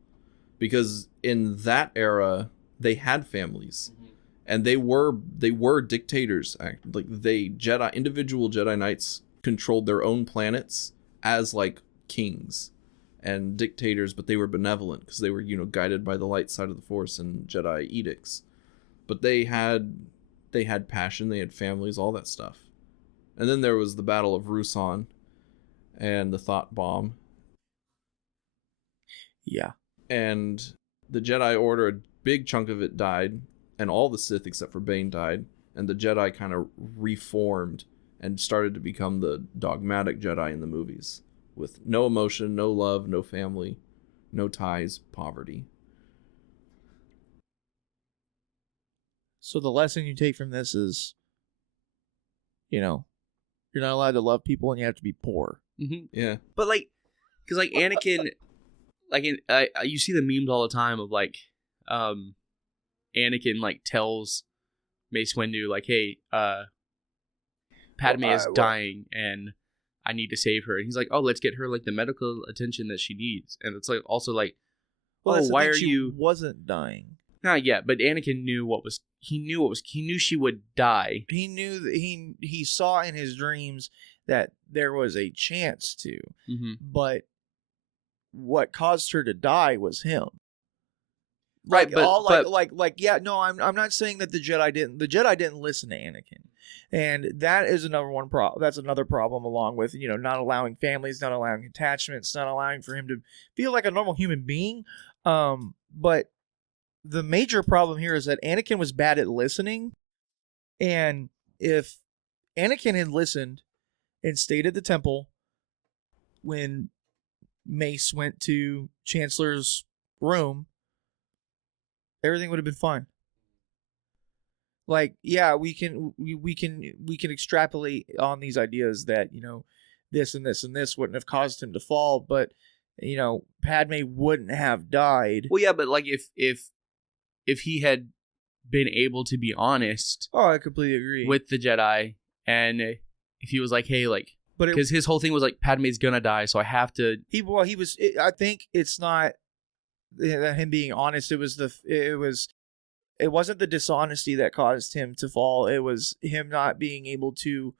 Because in that era, they had families. And they were dictators. Individual Jedi Knights controlled their own planets as kings and dictators, but they were benevolent because they were, guided by the light side of the Force and Jedi edicts. But they had passion, they had families, all that stuff. And then there was the Battle of Ruusan and the Thought Bomb. Yeah. And the Jedi Order, a big chunk of it died, and all the Sith except for Bane died, and the Jedi kind of reformed and started to become the dogmatic Jedi in the movies, with no emotion, no love, no family, no ties, poverty. So the lesson you take from this is, you're not allowed to love people and you have to be poor. Mm-hmm. Yeah. But because Anakin, you see the memes all the time of Anakin tells Mace Windu hey, Padme is dying and I need to save her, and he's oh, let's get her the medical attention that she needs. And it's also why are you wasn't dying? Not yet, but Anakin knew he knew she would die. He knew that he saw in his dreams that there was a chance to, but what caused her to die was him. Right, I'm not saying that the Jedi didn't listen to Anakin. And that is that's another problem, along with, not allowing families, not allowing attachments, not allowing for him to feel like a normal human being. But the major problem here is that Anakin was bad at listening. And if Anakin had listened and stayed at the temple when Mace went to Chancellor's room, everything would have been fine. We can extrapolate on these ideas that, this and this and this wouldn't have caused him to fall, but Padme wouldn't have died. Well, yeah, but if he had been able to be honest, I completely agree with the Jedi, and if he was hey, because his whole thing was Padme's gonna die, so I have to. I think it's not him being honest. It was it wasn't the dishonesty that caused him to fall. It was him not being able to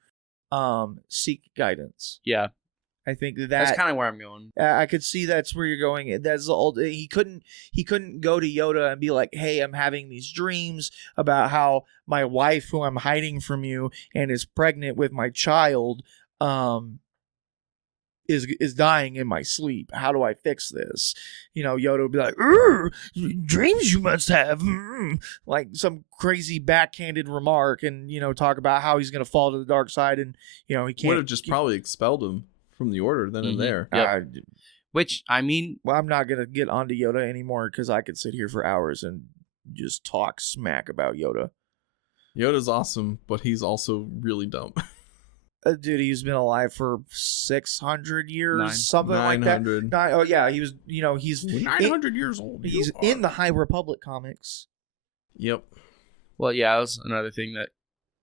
seek guidance. Yeah, I think that's kind of where I'm going. I could see that's where you're going. That's the old. He couldn't go to Yoda and be like, "Hey, I'm having these dreams about how my wife, who I'm hiding from you, and is pregnant with my child, is dying in my sleep. How do I fix this?" Yoda would be like, "Dreams you must have," like some crazy backhanded remark, and talk about how he's gonna fall to the dark side, and he can't. Would have just probably expelled him from the order then and there. Yep. Which, I mean, well, I'm not gonna get onto Yoda anymore because I could sit here for hours and just talk smack about Yoda. Yoda's awesome, but he's also really dumb. Dude, he's been alive for 600 years, something 900. like that. Oh yeah, he was. He's 900 years old. He's in the High Republic comics. Yep. Well, yeah, that was another thing that.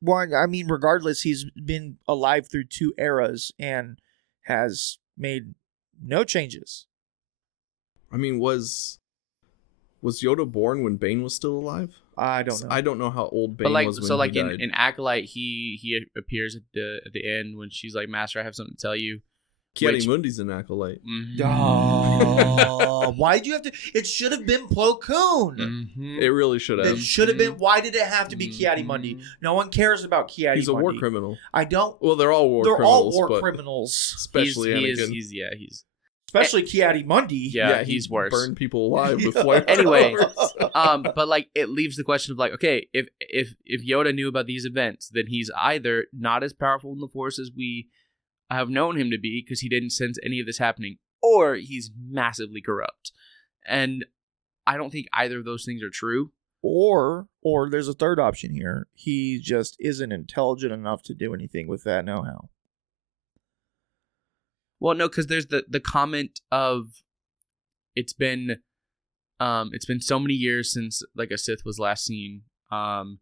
Well, I mean, regardless, he's been alive through 2 eras and has made no changes. I mean, was Yoda born when Bane was still alive? I don't know. I don't know how old Bane was when he died. In Acolyte, he appears at the end when she's like, "Master, I have something to tell you." Ki-Adi-Mundi's an Acolyte. Mm-hmm. Oh, why'd you have to? It should have been Plo Koon. Mm-hmm. It really should have. It should have been. Why did it have to be Ki-Adi-Mundi? No one cares about Ki-Adi-Mundi. He's a war criminal. I don't. Well, they're all war They're criminals. all war criminals. Especially Anakin. He's Especially Ki-Adi-Mundi. Yeah, he's worse. Burned people alive with flamethrowers. Anyway, but like it leaves the question of like, okay, if Yoda knew about these events, then he's either not as powerful in the Force as we have known him to be because he didn't sense any of this happening, or he's massively corrupt. And I don't think either of those things are true. Or there's a third option here. He just isn't intelligent enough to do anything with that know-how. Well, no, because there's the comment of it's been so many years since like a Sith was last seen. And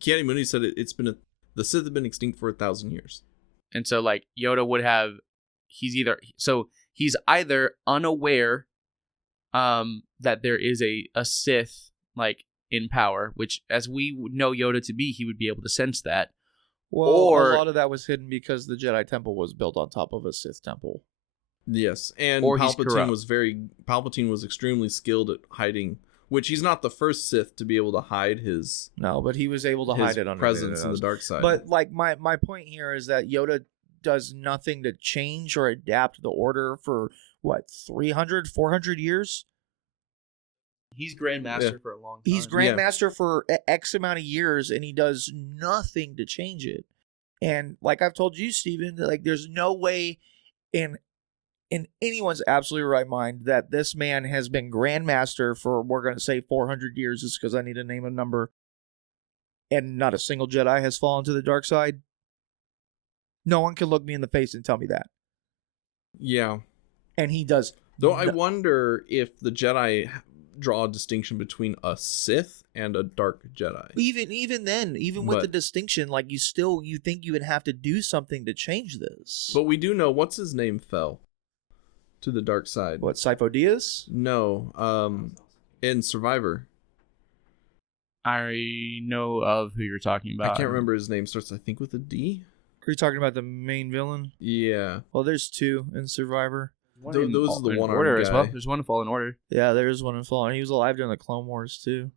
Ki-Adi-Mundi said the Sith have been extinct for 1,000 years. And so like Yoda would have he's either unaware that there is a Sith like in power, which as we know Yoda to be, he would be able to sense that. Well, or a lot of that was hidden because the Jedi Temple was built on top of a Sith temple. Yes, and or Palpatine was extremely skilled at hiding, which he's not the first Sith to be able to hide his. No, but he was able to hide it under presence in the dark side. But like my point here is that Yoda does nothing to change or adapt the order for what 300, 400 years. He's Grandmaster for a long time. He's Grandmaster for X amount of years, and he does nothing to change it. And like I've told you, Steven, like there's no way in anyone's absolutely right mind that this man has been Grandmaster for, we're going to say 400 years, just because I need to name a number, and not a single Jedi has fallen to the dark side. No one can look me in the face and tell me that. Yeah. And he does. Though I wonder if the Jedi draw a distinction between a Sith and a Dark Jedi. Even then, with the distinction, like you think you would have to do something to change this. But we do know what's his name fell to the dark side. What, Sifo Dyas? No, in Survivor. I know of who you're talking about. I can't remember his name. Starts, I think, with a D. Are you talking about the main villain? Yeah. Well, there's 2 in Survivor. Those are the one order guy. as well. There's one in Fallen Order. Yeah, there is one in Fallen. He was alive during the Clone Wars too.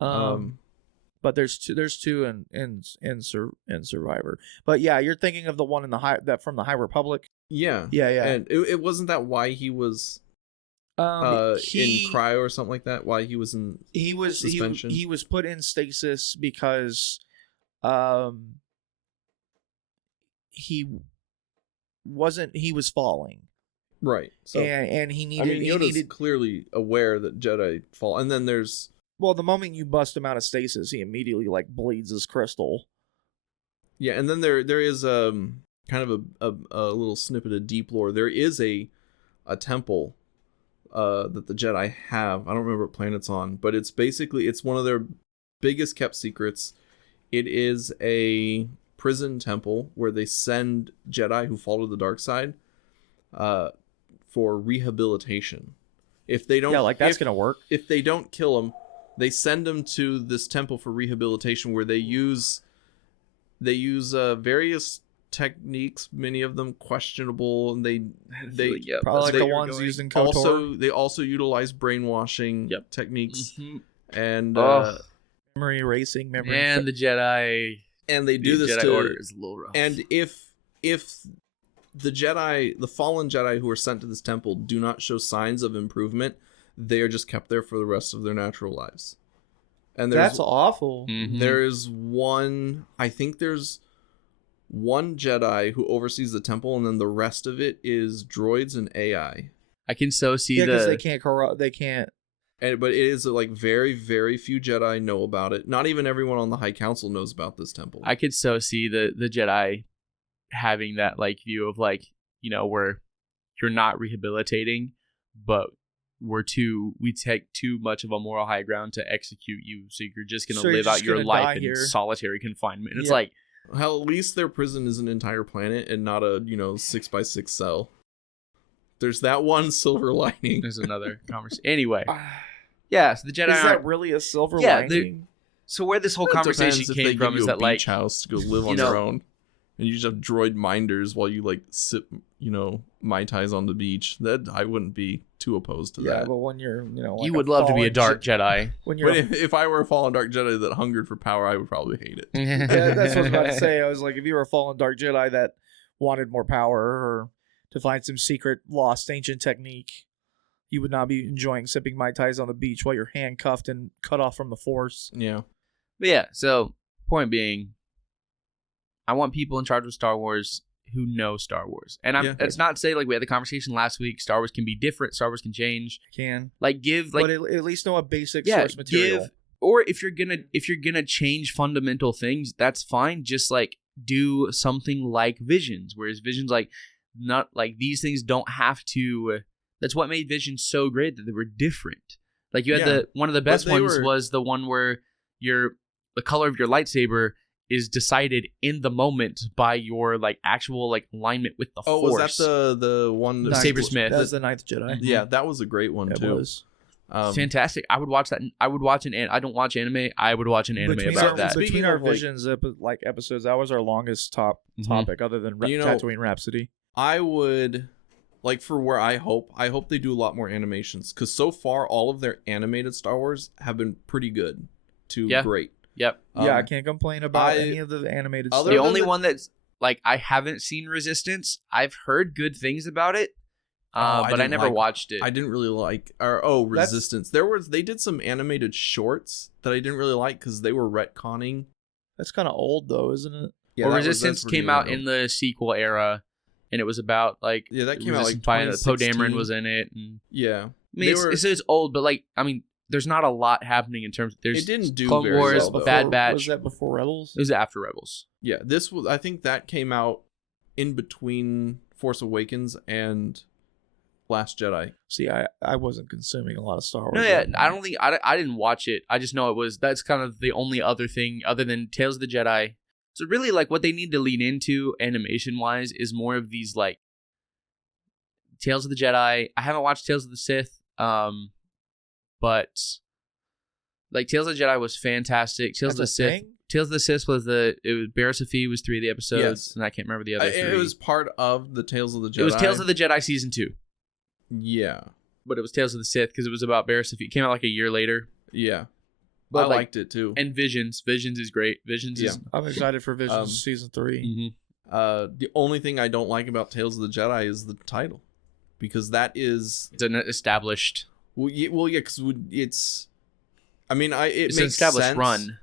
But there's two in Survivor. But yeah, you're thinking of the one in from the High Republic. Yeah. Yeah. And it wasn't that why he was in cryo or something like that. Why he was in suspension. He was put in stasis because he was falling. Right. So and he needed. I mean, Yoda's clearly aware that Jedi fall, and then there's. Well, the moment you bust him out of stasis, he immediately like bleeds his crystal. Yeah, and then there is kind of a little snippet of deep lore. There is a temple that the Jedi have. I don't remember what planet it's on, but it's one of their biggest kept secrets. It is a prison temple where they send Jedi who fall to the dark side for rehabilitation. If they don't, Yeah, like that's if, gonna work. if they don't kill him, they send him to this temple for rehabilitation, where they use various techniques, many of them questionable, and they Probably like they the are ones used in KOTOR. also utilize brainwashing Yep. techniques, Mhm. and memory erasing, memory. And the Jedi. and they do the this Jedi to Order is a little rough. and if the Jedi, the fallen Jedi who are sent to this temple, do not show signs of improvement, they are just kept there for the rest of their natural lives. And that's awful. Mhm. there's one, I think there's one Jedi who oversees the temple, and then the rest of it is droids and AI. I can so see Yeah, because the they can't corrupt. They can't. But it is like very, very few Jedi know about it. Not even everyone on the High Council knows about this temple. I could so see the Jedi having that like view of like, you know, where you're not rehabilitating, but we take too much of a moral high ground to execute you, so you're just gonna So you're live out just your gonna life die in here. solitary confinement. It's Yeah. like Hell, at least their prison is an entire planet and not a 6x6 cell. There's that one silver lining. there's another conversation. Anyway, yeah, so the Jedi Is that aren't. really a silver Yeah, lining? So where this whole It conversation depends if they came give from you is a that like beach house to go live on know- your own, and you just have droid minders while you like sip, Mai Tais on the beach. That I wouldn't be too opposed to Yeah, that. but when you're, like you would love to be a fallen dark Jedi. when you're, But if I were a fallen dark Jedi that hungered for power, I would probably hate it. yeah, that's what I was about to say. I was like, if you were a fallen dark Jedi that wanted more power or to find some secret lost ancient technique, you would not be enjoying sipping Mai Tais on the beach while you're handcuffed and cut off from the Force. Yeah. But yeah, so point being, I want people in charge of Star Wars who know Star Wars. And Yeah. it's not to say like we had the conversation last week, Star Wars can be different, Star Wars can change. Can Like give but like at least know a basic yeah, source material. give or if you're gonna change fundamental things, that's fine. Just like do something like Visions, whereas Visions like not like these things don't have to. That's what made Visions so great, that they were different. Like you had Yeah, one of the best they ones were- was the one where the color of your lightsaber is decided in the moment by your like actual like alignment with the Oh, Force. was that the one? Ninth- Sabersmith. That was the Ninth Jedi. Yeah, that was a great one It too. was. Fantastic. I would watch that. I would watch I don't watch anime. I would watch an anime Between about our, that. Speaking between our of, like- Visions episodes, that was our longest topic, other than Tatooine Rhapsody. I would like, for where I hope they do a lot more animations, because so far all of their animated Star Wars have been pretty good to Yeah. great. Yep. Yeah, I can't complain about I- any of the animated Other stuff. The than only the- one that's like I haven't seen Resistance. I've heard good things about it, I but I didn't never like- watched it. I didn't really like, Resistance. They did some animated shorts that I didn't really like because they were retconning. That's kind of old, though, isn't it? Yeah, well, that's Resistance pretty came out old. in the sequel era, and it was about like Yeah, that came out like Resistance by Poe 2016. Dameron was in it. And, Yeah, I mean, it's old, but like I mean, there's not a lot happening in terms. There's it didn't do Clone very Wars, well, though. Bad Batch. Was that before Rebels? It was after Rebels. Yeah, this was. I think that came out in between Force Awakens and Last Jedi. See, I wasn't consuming a lot of Star Wars. No, yeah, then. I don't think I didn't watch it. I just know it was. That's kind of the only other thing other than Tales of the Jedi. So really, like what they need to lean into animation wise is more of these like Tales of the Jedi. I haven't watched Tales of the Sith, but like Tales of the Jedi was fantastic. Tales of the That's a Sith. thing? Tales of the Sith was Barriss Offee was 3 of the episodes, Yes. and I can't remember the other 3. It was part of the Tales of the Jedi. It was Tales of the Jedi season 2, Yeah, but it was Tales of the Sith because it was about Barriss Offee. It came out like a year later. yeah. But I like, liked it too. and Visions is great. Visions is I'm excited for Visions Um, season 3. mhm. The only thing I don't like about Tales of the Jedi is the title, because that is It's an established. because it's. I mean, it It's an makes established sense. run.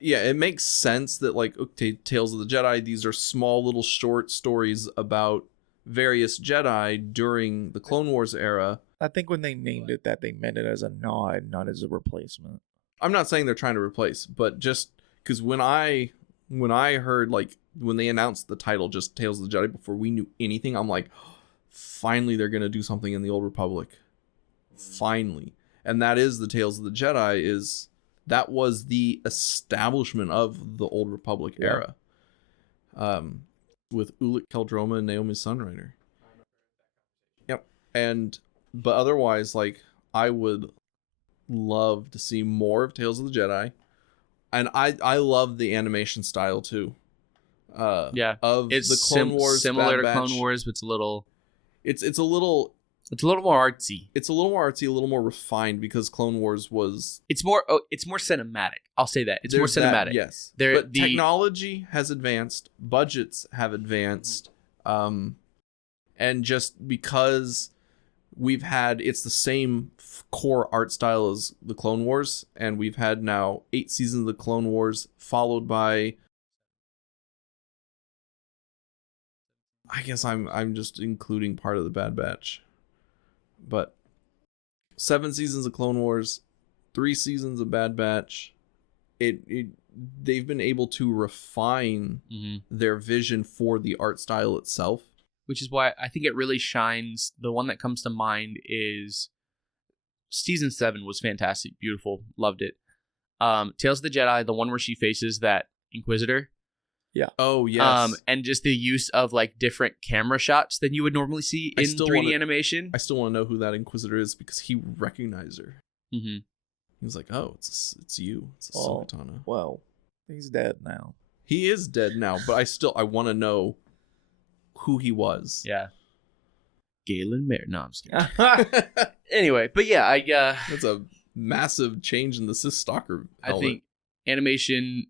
Yeah, it makes sense that like, okay, Tales of the Jedi, these are small little short stories about various Jedi during the Clone Wars era. I think when they named it that, they meant it as a nod, not as a replacement. I'm not saying they're trying to replace, but just because when I heard, like, when they announced the title, just Tales of the Jedi, before we knew anything, I'm like, finally they're gonna do something in the Old Republic. Finally. And that is the Tales of the Jedi. That was the establishment of the Old Republic era. With Ulic Qel-Droma and Naomi Sunrider. Yep. But otherwise, like, I would love to see more of Tales of the Jedi. And I love the animation style too. Yeah. Of It's the Clone Wars, similar Bad to Clone Batch. Wars, but it's a little It's a little more artsy. It's a little more artsy, a little more refined because Clone Wars was. It's more cinematic. I'll say that. It's more There's that, cinematic. yes. There- But the- technology has advanced, budgets have advanced, and just because it's the same core art style as the Clone Wars, and we've had now 8 seasons of the Clone Wars, followed by. I guess I'm just including part of the Bad Batch. But 7 seasons of Clone Wars, 3 seasons of Bad Batch. They've been able to refine their vision for the art style itself. Which is why I think it really shines. The one that comes to mind is season 7 was fantastic, beautiful, loved it. Tales of the Jedi, the one where she faces that Inquisitor. Oh yes. And just the use of like different camera shots than you would normally see I in still 3D animation. I still want to know who that Inquisitor is because he recognized her. Mm-hmm. He was like, "Oh, it's you. It's Oh. Ahsoka Tano." Well, he's dead now. He is dead now, but I want to know who he was. Yeah. Galen Mayer. No, I'm just kidding. Anyway, but yeah, That's a massive change in the Sith Stalker I helmet. think animation,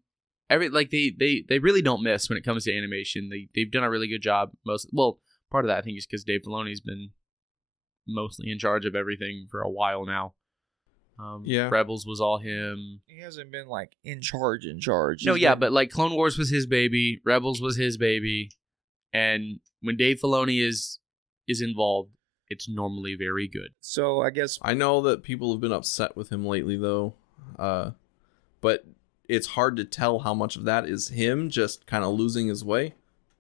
they really don't miss when it comes to animation. They've done a really good job. Part of that I think is because Dave Filoni's been mostly in charge of everything for a while now. Yeah. Rebels was all him. He hasn't been like in charge. No, He's yeah, been- but like Clone Wars was his baby, Rebels was his baby, and when Dave Filoni is involved, it's normally very good. So I guess I know that people have been upset with him lately, though. But it's hard to tell how much of that is him just kind of losing his way,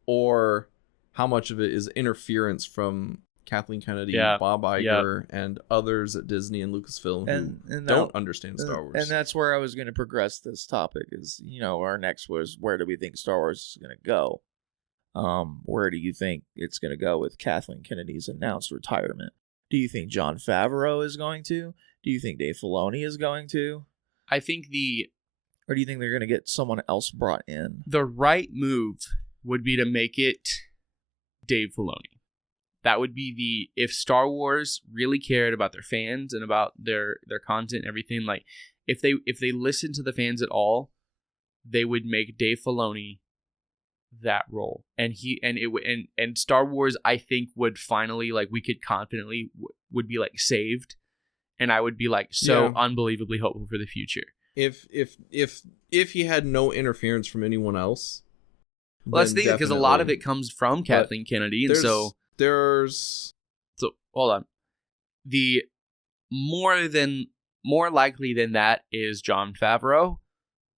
or how much of it is interference from Kathleen Kennedy, Yeah. Bob Iger, and others at Disney and Lucasfilm who and don't that- understand Star Wars. And that's where I was going to progress this topic. Is our next was where do we think Star Wars is going to go? Where do you think it's going to go with Kathleen Kennedy's announced retirement? Do you think Jon Favreau is going to? Do you think Dave Filoni is going to? I think Or do you think they're going to get someone else brought in? the right move would be to make it Dave Filoni. That would be if Star Wars really cared about their fans and about their content and everything, like if they listened to the fans at all, they would make Dave Filoni that role. And Star Wars, I think, would finally, like, we could confidently would be like saved, and I would be like so unbelievably hopeful for the future. If he had no interference from anyone else, Well, that's the thing, because a lot of it comes from Kathleen Kennedy, and there's hold on. The more likely than that is Jon Favreau,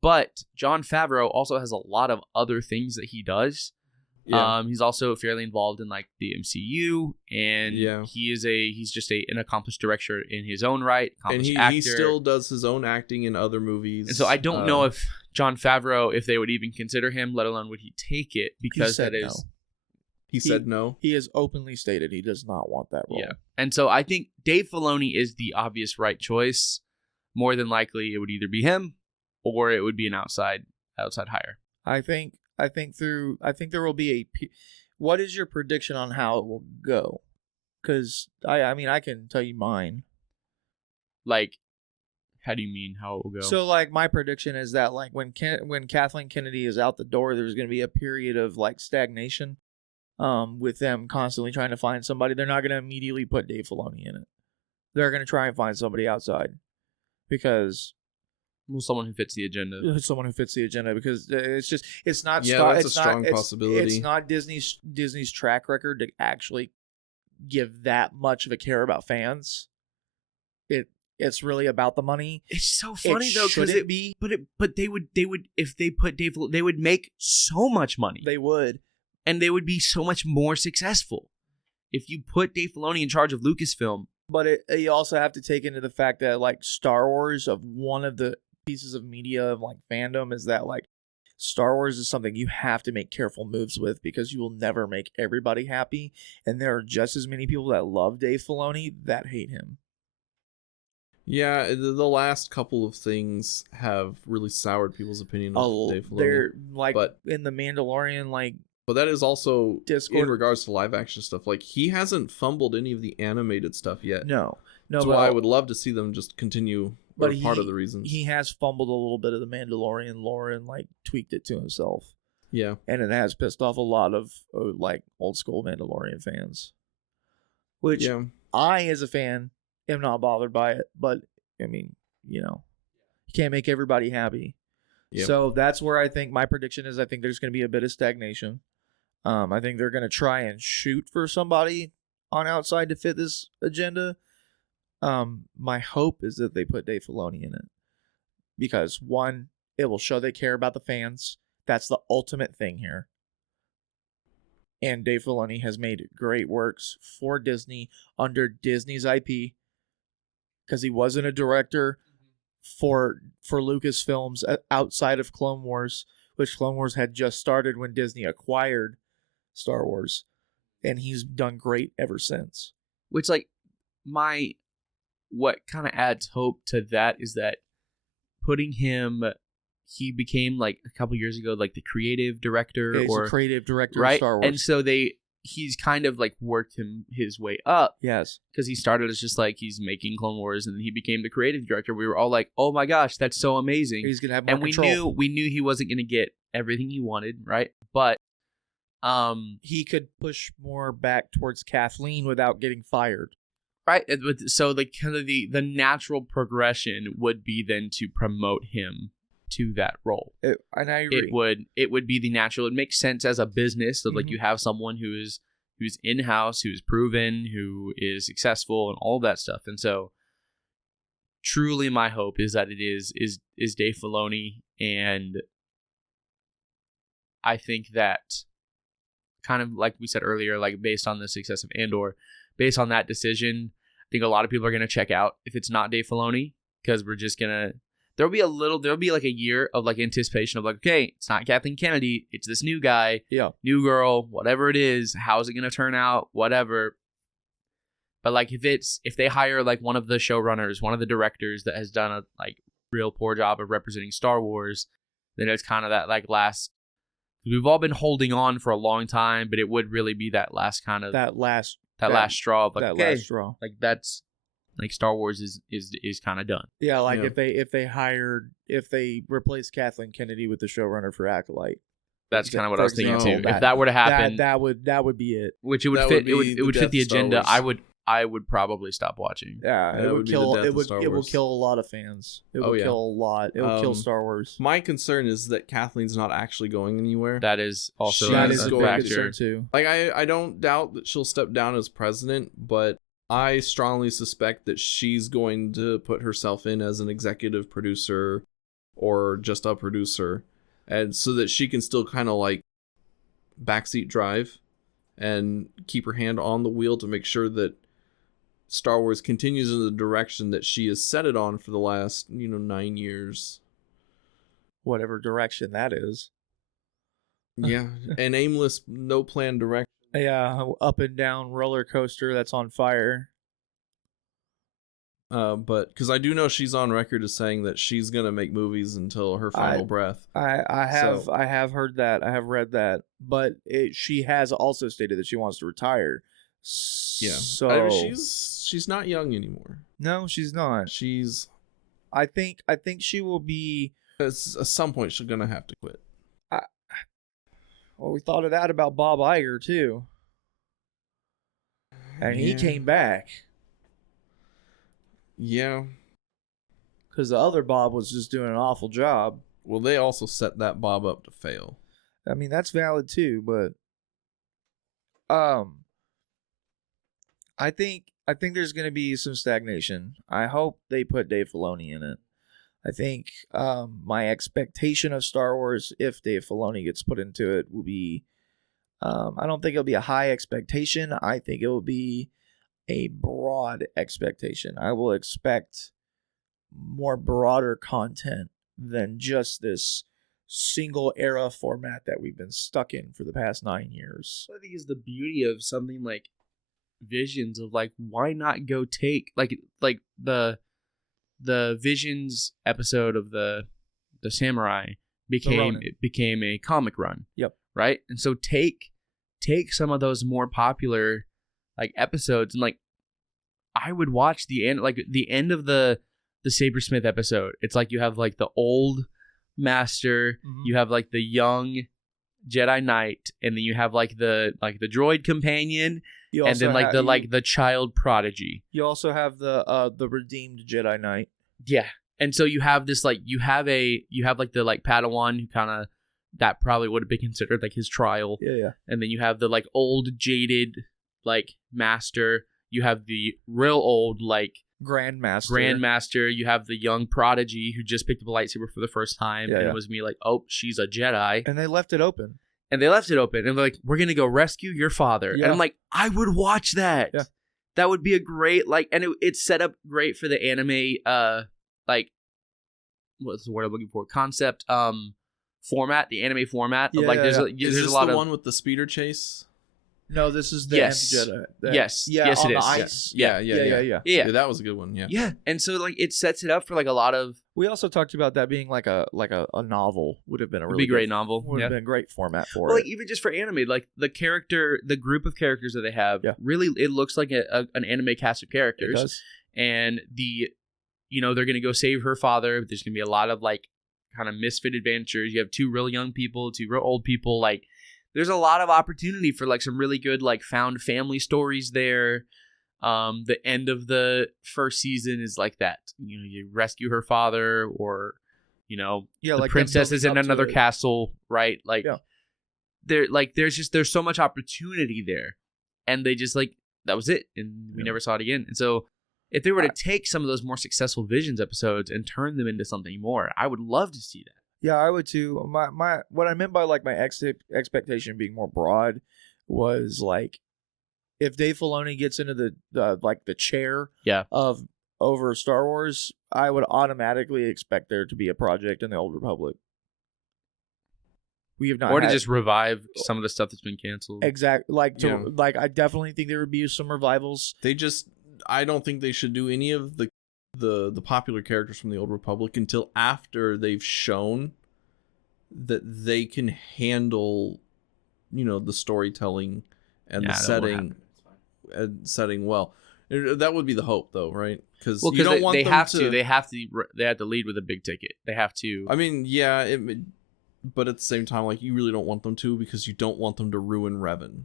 but Jon Favreau also has a lot of other things that he does. yeah. He's also fairly involved in like the MCU, and Yeah. he's just an accomplished director in his own right, and accomplished he actor. still does his own acting in other movies. And so I don't know if Jon Favreau, if they would even consider him, let alone would he take it, because said that is. no. he said no. He has openly stated he does not want that role. Yeah. And so I think Dave Filoni is the obvious right choice. More than likely, it would either be him or it would be an outside hire. I think there will be what is your prediction on how it will go? Because I mean I can tell you mine. Like, how do you mean how it will go? So like my prediction is that like when Kathleen Kennedy is out the door, there's going to be a period of like stagnation, with them constantly trying to find somebody. They're not going to immediately put Dave Filoni in it. They're going to try and find somebody outside, because someone who fits the agenda. someone who fits the agenda, because it's not Yeah, Star- that's it's a not- strong it's- possibility. It's not Disney's track record to actually give that much of a care about fans. It's really about the money. It's so funny though, because shouldn't be. but they would if they put Dave, they would make so much money, They would. and they would be so much more successful if you put Dave Filoni in charge of Lucasfilm. But you also have to take into the fact that like Star Wars, of one of the pieces of media of like fandom, is that like Star Wars is something you have to make careful moves with, because you will never make everybody happy, and there are just as many people that love Dave Filoni that hate him. Yeah, the last couple of things have really soured people's opinion of Dave Filoni. They're like But- in the Mandalorian, like But that is also Discord. in regards to live action stuff. Like, he hasn't fumbled any of the animated stuff yet. no, That's but why I would love to see them just continue. Or But part of the reasons. he has fumbled a little bit of the Mandalorian lore and like tweaked it to himself, Yeah. and it has pissed off a lot of like old school Mandalorian fans. Which Yeah. I, as a fan, am not bothered by it. But I mean, you can't make everybody happy. Yep. So that's where I think my prediction is. I think there's going to be a bit of stagnation. I think they're going to try and shoot for somebody on outside to fit this agenda. My hope is that they put Dave Filoni in it, because one, it will show they care about the fans. That's the ultimate thing here. And Dave Filoni has made great works for Disney under Disney's IP, because he wasn't a director for Lucasfilms outside of Clone Wars, which Clone Wars had just started when Disney acquired Star Wars, and he's done great ever since. Which, like, what kind of adds hope to that is that putting him, he became, like, a couple years ago, like, the creative director, Yeah, he's or a creative director right, of Star Wars. and so he's kind of like worked his way up, yes, because he started as just like he's making Clone Wars, and he became the creative director. We were all like, "Oh my gosh, that's so amazing!" he's gonna have more And control. we knew he wasn't going to get everything he wanted, right? But He could push more back towards Kathleen without getting fired. right, so like kind of the natural progression would be then to promote him to that role. And I agree. It would be the natural. It makes sense as a business of like Mhm. you have someone who's in house, who's proven, who is successful, and all that stuff. And so, truly, my hope is that it is Dave Filoni, and I think that, kind of like we said earlier, like based on the success of Andor, based on that decision, I think a lot of people are going to check out if it's not Dave Filoni, because we're just gonna. There'll be like a year of like anticipation of like, okay, it's not Kathleen Kennedy, it's this new guy, Yeah. new girl, whatever it is. How's it gonna turn out? Whatever. But like if they hire like one of the showrunners, one of the directors that has done a like real poor job of representing Star Wars, then it's kind of that like last. We've all been holding on for a long time, but it would really be that last kind of That last last straw of like, that okay, last straw. like that's like Star Wars is kind of done. Yeah, like Yeah. if they replace Kathleen Kennedy with the showrunner for Acolyte. That's kind of what For I was thinking example, too. If that were to happen, that would be it. which it would that fit, would it would be it the would fit death the of Star agenda. Wars. I would probably stop watching. Yeah, That it would would be the kill death it of would Star it will Wars. kill a lot of fans. It Oh, will yeah. kill a lot. It will kill Star Wars. My concern is that Kathleen's not actually going anywhere. That is also That That is is a a going big to- concern factor. too. Like, I don't doubt that she'll step down as president, but I strongly suspect that she's going to put herself in as an executive producer or just a producer, and so that she can still kind of like backseat drive and keep her hand on the wheel to make sure that Star Wars continues in the direction that she has set it on for the last 9 years. Whatever direction that is. Yeah, an aimless, no plan direction. Yeah, up and down roller coaster that's on fire. But because I do know she's on record as saying that she's gonna make movies until her final breath. I have So- I have heard that. I have read that. But she has also stated that she wants to retire. Yeah, So I mean, she's not young anymore. no, she's not. She's I think she will be. at some point she's gonna have to quit. Well, we thought of that about Bob Iger too, and he Yeah. came back Yeah. because the other Bob was just doing an awful job. Well, they also set that Bob up to fail. I mean, that's valid too, but I think there's going to be some stagnation. I hope they put Dave Filoni in it. I think my expectation of Star Wars, if Dave Filoni gets put into it, will be I don't think it'll be a high expectation. I think it will be a broad expectation. I will expect more broader content than just this single era format that we've been stuck in for the past 9 years. I think is the beauty of something like Visions of like, why not go take like the the Visions episode of the Samurai Ronin. became a comic run. Yep. Right? And so take some of those more popular like episodes and like I would watch the end of the Sabersmith episode. It's like you have like the old master, you have like the young Jedi Knight, and then you have like the droid companion, and then like the child prodigy. You also have the redeemed Jedi Knight. Yeah. And so you have this like you have like the like Padawan who kind of that probably would have been considered like his trial. Yeah. And then you have the like old jaded like master. You have the real old like Grandmaster. You have the young prodigy who just picked up a lightsaber for the first time, and it was me like, oh, she's a Jedi. And they left it open. And they're like, we're gonna go rescue your father. Yeah. And I'm like, I would watch that. Yeah. That would be a great like, and it's set up great for the anime. Like, what's the word I'm looking for? Concept. Format. The anime format. Of, like, there's a lot of one with the speeder chase. No, this is the Anti-Jedi. Yes, Yeah, yes, on it the is. ice. Yeah. Yeah, That was a good one. Yeah. And so like it sets it up for like a lot of We also talked about that being like a novel would have been a really great novel. Would have been a great format for well, it. like even just for anime, like the group of characters that they have, really it looks like an anime cast of characters. It does. And they're gonna go save her father. There's gonna be a lot of like kind of misfit adventures. You have 2 real young people, 2 real old people. Like there's a lot of opportunity for like some really good like found family stories there. The end of the first season is like that. You rescue her father, or the like princess is in another it. castle, right? Like there's so much opportunity there, and they just like that was it, and we never saw it again. And so if they were to take some of those more successful Visions episodes and turn them into something more, I would love to see that. Yeah, I would too. My what I meant by like my expectation being more broad was like if Dave Filoni gets into the chair of over Star Wars, I would automatically expect there to be a project in the Old Republic. We have not, or to just revive some of the stuff that's been canceled. Exactly, like I definitely think there would be some revivals. I don't think they should do any of the popular characters from the Old Republic until after they've shown that they can handle, the storytelling and the setting well. That would be the hope, though, right? Because you don't want them to. They have to lead with a big ticket. They have to. I mean, yeah, but at the same time, like you really don't want them to, because you don't want them to ruin Revan.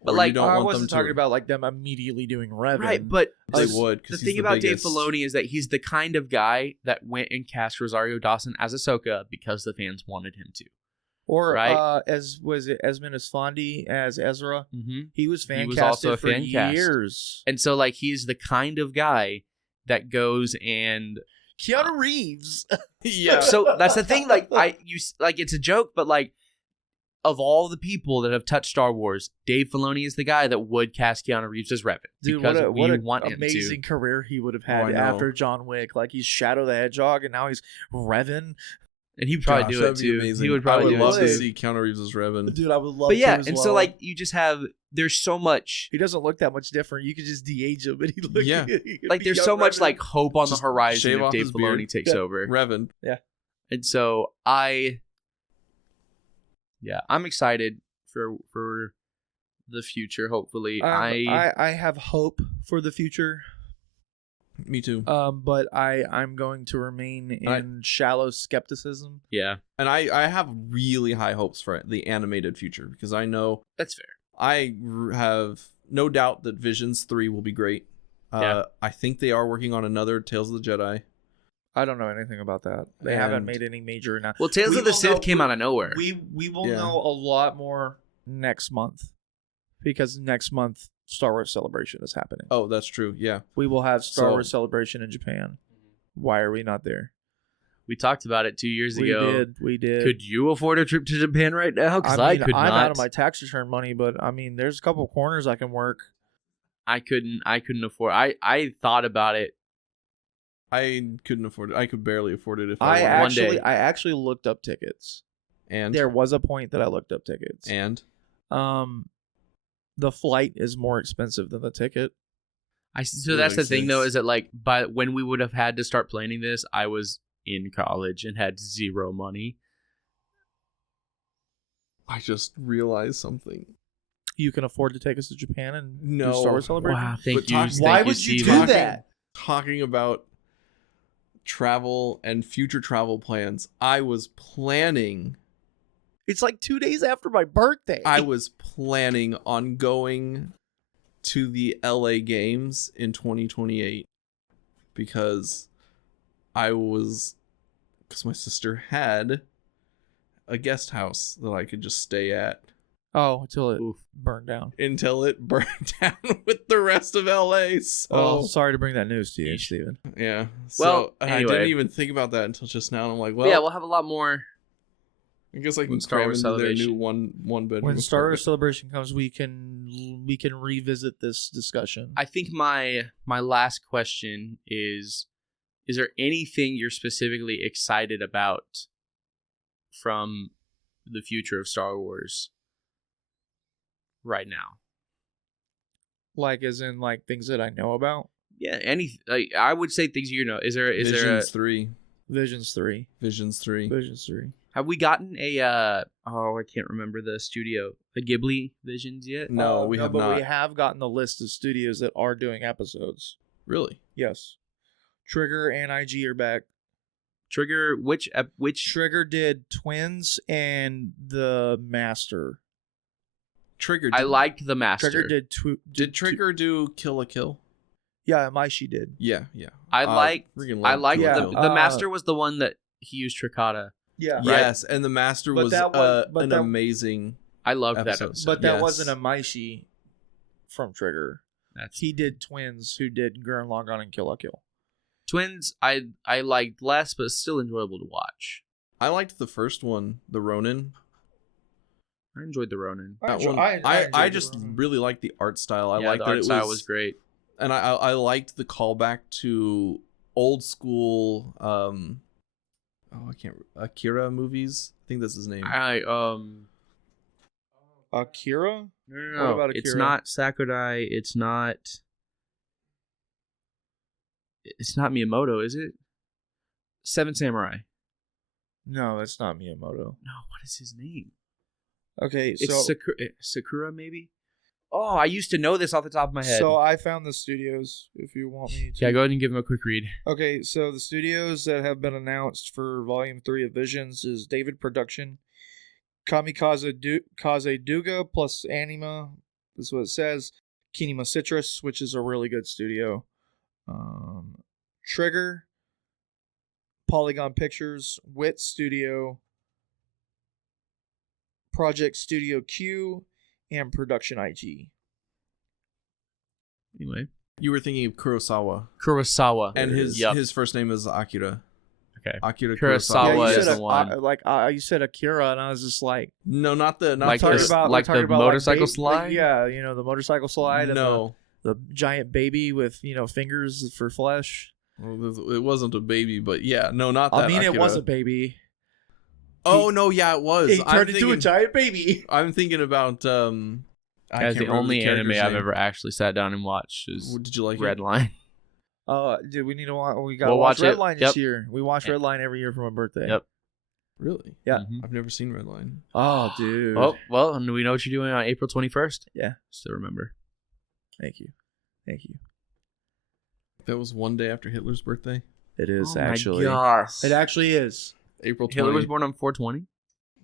But like, I wasn't talking about like them immediately doing Revan. Right, but they would. The thing about Dave Filoni is that he's the kind of guy that went and cast Rosario Dawson as Ahsoka because the fans wanted him to. Or as was it Esmond Esfandi as Ezra? Mm-hmm. He was fan casted also for years, and so like he's the kind of guy that goes and Keanu Reeves. Yeah. So that's the thing. Like it's a joke, but like. Of all the people that have touched Star Wars, Dave Filoni is the guy that would cast Keanu Reeves as Revan. Dude, because what an want amazing career he would have had after John Wick. Like, he's Shadow the Hedgehog, and now he's Revan. And he'd probably do it too. Amazing. He would probably love to see Keanu Reeves as Revan. Dude, I would love. But yeah, to as and well. so like you just have there's so much. He doesn't look that much different. You could just de-age him, and he look. Yeah. Like there's so much like hope on the Just horizon shave if off Dave his Filoni beard. takes over. Revan. And so I'm excited for the future. Hopefully, I have hope for the future. Me too. But I'm going to remain in shallow skepticism. Yeah, and I have really high hopes for the animated future, because I know that's fair. I have no doubt that Visions 3 will be great. I think they are working on another Tales of the Jedi. I don't know anything about that. They haven't made any major announcements. Well, Tales of the Sith came out of nowhere. We will know a lot more next month, because next month Star Wars Celebration is happening. Oh, that's true. Yeah. We will have Star Wars Celebration in Japan. Why are we not there? We talked about it 2 years ago. We did. Could you afford a trip to Japan right now? Because I could not. I'm out of my tax return money, but I mean, there's a couple of corners I can work. I couldn't afford. I thought about it. I couldn't afford it. I could barely afford it if I I one day. actually looked up tickets. And there was a point that I looked up tickets. And the flight is more expensive than the ticket. So that's the thing, though, 6. is that like by when we would have had to start planning this, I was in college and had zero money. I just realized something. You can afford to take us to Japan and do No. Star Wars celebration. Wow, thank But you. talk- thank Why you, would you Steven. do that? Talking about travel and future travel plans, I was planning It's like 2 days after my birthday. on going to the LA Games in 2028 because my sister had a guest house that I could just stay at until it Oof. burned down. until it burned down with the rest of LA. So Oh, sorry to bring that news to you, Yeesh. Steven. yeah. Well, I anyway. didn't even think about that until just now. And I'm like, well, Yeah, we'll have a lot more. I guess I can when Star cram Wars into their Celebration. new one bedroom. When Star Wars apartment. celebration comes, we can revisit this discussion. I think my last question is there anything you're specifically excited about from the future of Star Wars right now? Like, as in, like, things that I know about. Yeah, I would say things Is there Visions 3. Visions 3. Visions 3. Visions 3. have we gotten a I can't remember the studio, a Ghibli Visions yet? No, we have but not. we have gotten the list of studios that are doing episodes. Really? Yes. Trigger and IG are back. Trigger, which Trigger did Twins and The Master. Trigger. I liked the Master. Trigger Did Trigger do Kill la Kill? Yeah, Maishi did. Yeah, yeah. I freaking I love liked Kill la Yeah, Kill. the Master was the one that he used Trickata. Yeah. right. Yes, and the Master But was that was- but an that- amazing. I loved that Episode. episode. But that Yes. wasn't a Maishi from Trigger. That's He did Twins, who did Gurren Lagann and Kill la Kill. Twins. I liked less, but still enjoyable to watch. I liked the first one, the Ronin. I enjoyed the Ronin. That enjoy- one, I I enjoyed just the Ronin. really liked the art style. I Yeah, liked the that art it style was great. and I liked the callback to old school. I can't. Akira movies. I think that's his name. Akira? No. What about It's Akira? not Sakurai. It's not Miyamoto, is it? Seven Samurai. No, that's not Miyamoto. No, what is his name? Okay, It's so Sakura, maybe? Oh, I used to know this off the top of my head. so I found the studios. If you want me to. Yeah, go ahead and give him a quick read. Okay, so the studios that have been announced for Volume 3 of Visions is David Production, Kamikaze Duga plus Anima. This is what it says. Kinema Citrus, which is a really good studio. Trigger, Polygon Pictures, Wit Studio, Project Studio Q, and Production IG. Anyway. You were thinking of Kurosawa, Kurosawa. and his Yup. his first name is Akira. Okay. Akira Kurosawa Kurosawa. is the one. You said Akira, and I was just like, No, not the Like talking the- about like we're talking the about motorcycle like slide? yeah, the motorcycle slide. No, and the giant baby with fingers for flesh. well, it wasn't a baby, but yeah, no, not that. I mean, it Akira. was a baby. Oh no, yeah, it was. He turned into a giant baby. I'm thinking about I As can't the remember only anime character's I've name. ever actually sat down and watched is Did you like it? Redline. Dude, we need to watch. We got to We'll watch watch it. Redline Yep. this year. We watch Redline every year for my birthday. Yep. Really? Yeah. Mhm. I've never seen Redline. Oh, dude. Oh, well, and we know what you're doing on April 21st. Yeah. Still remember. Thank you. Thank you. That was one day after Hitler's birthday. It is Oh my actually. gosh. It actually is. April 20. Hitler was born on 420.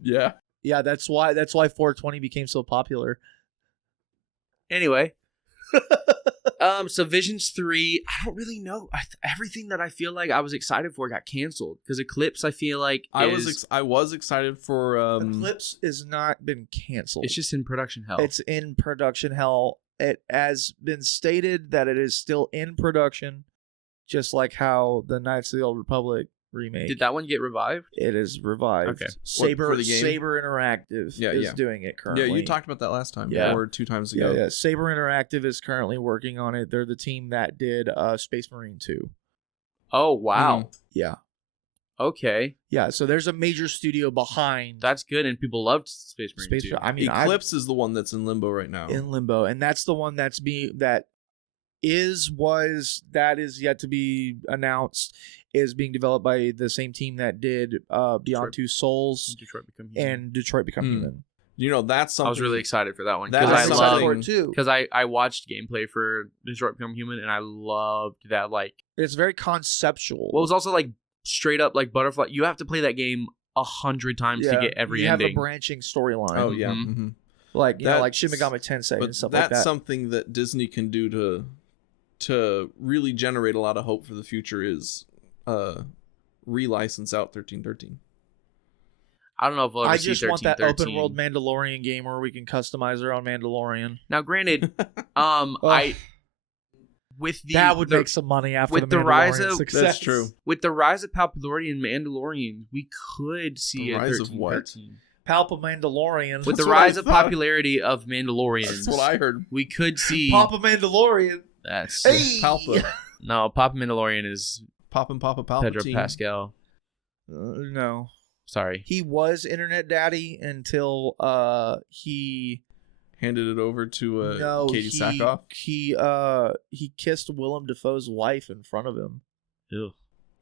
Yeah. Yeah, that's why 420 became so popular. Anyway. So Visions 3, I don't really know. Everything that I feel like I was excited for got canceled because Eclipse, I feel like I was excited for Eclipse has not been canceled. it's just in production hell. It's in production hell. It has been stated that it is still in production, just like how the Knights of the Old Republic remake. Did that one get revived? It is revived. Okay. Saber for the game? Saber Interactive Yeah, is yeah. doing it Yeah, currently. you talked about that last time. Yeah. Or 2 times Yeah, ago. yeah. Saber Interactive is currently working on it. They're the team that did Space Marine 2. Oh, wow. Yeah. Okay. Yeah, so there's a major studio behind That's good, and people loved Space Marine Space 2. I mean, I'm Eclipse is the one that's in limbo right now. in limbo, and that's the one that that is yet to be announced, is being developed by the same team that did Beyond Detroit. Two Souls Detroit Become Human. and Detroit Become Human. You know, that's something. I was really excited for that one That because I is I'm something- love excited for it too. because I watched gameplay for Detroit Become Human and I loved that. Like, It's very conceptual. well, it was also like straight up like Butterfly. You have to play that game 100 times to get every you have a ending. branching storyline. Oh yeah. Mhm. mhm. like you know, like Shin That's- Megami Tensei But and stuff that's like that. something that Disney can do to really generate a lot of hope for the future is relicense out 1313. I don't know if we'll ever I see just want that 1313. open world Mandalorian game where we can customize our own Mandalorian. Now, granted, Ugh. I with the That would the- make some money after with the the rise Mandalorian of- success. That's true. with the rise of Palpatine and Mandalorian, we could see The a rise of what? 1313. Palpa Mandalorian. With the That's what I rise of thought. popularity of Mandalorians, That's what I heard. we could see. Papa Mandalorian. That's Hey! Palpa. no Papa Mandalorian is Papa Palpatine. Pedro Pascal. No. Sorry, He was internet daddy until he Handed it over to no Katie he Sackhoff. he kissed Willem Dafoe's wife in front of him. Ew.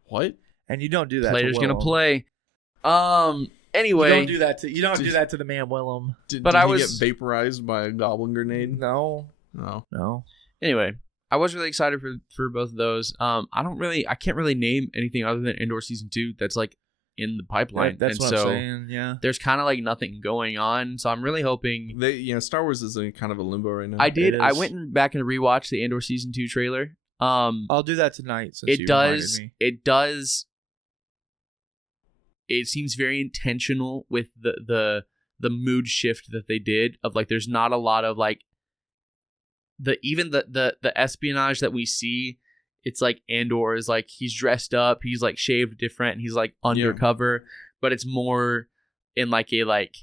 What? And you don't do that. Player's to gonna Willem. play. Anyway, You don't do that to Did- that to the man Willem. Did, But did I he was- get vaporized by a goblin grenade? No. No. No. anyway, I was really excited for both of those. I can't really name anything other than Andor season 2 that's like in the pipeline. That's and what so I'm saying. Yeah. there's kind of like nothing going on. So I'm really hoping. Star Wars is in kind of a limbo right now. I did. It I is. went back and rewatched the Andor season 2 trailer. I'll do that tonight. Since It you does. reminded me. It does. It seems very intentional with the mood shift that they did of like there's not a lot of like the espionage that we see. It's like Andor is like he's dressed up, he's like shaved different, he's like undercover, but it's more in like a like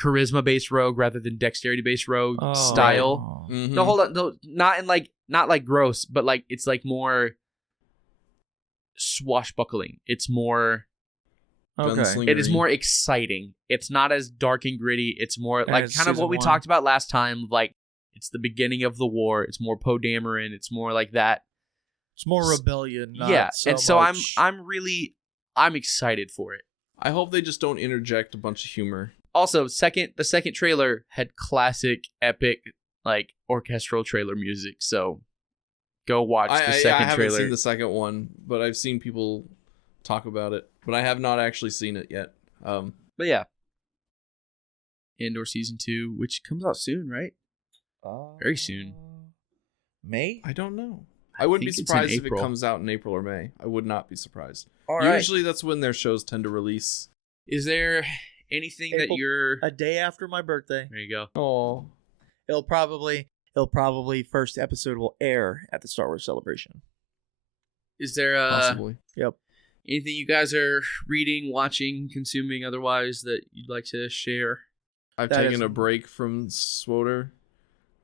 charisma based rogue rather than dexterity based rogue Oh. style. Mhm. No, hold on, no, not like gross, but like it's like more swashbuckling. It's more. Okay. Gunslinger. It is more exciting. It's not as dark and gritty. It's more And like it's kind of what season we 1. talked about last time. Like it's the beginning of the war. It's more Poe Dameron. It's more like that. It's more rebellion. Not Yeah, So and so much- I'm excited for it. I hope they just don't interject a bunch of humor. Also, the second trailer had classic epic like orchestral trailer music. So go watch the I second haven't trailer. seen the second one, but I've seen people talk about it. But I have not actually seen it yet. But yeah, Andor season 2, which comes out soon, right? Very soon. May. I don't know. I wouldn't be think it's in surprised if it April. comes out in April or May. I would not be surprised. All right. Usually that's when their shows tend to release. Is there anything that April- you're? A day after my birthday. There you go. Oh. It'll probably first episode will air at the Star Wars Celebration. Is there Possibly. Yep. anything you guys are reading, watching, consuming otherwise that you'd like to share? I've That taken is- a break from SWOTR.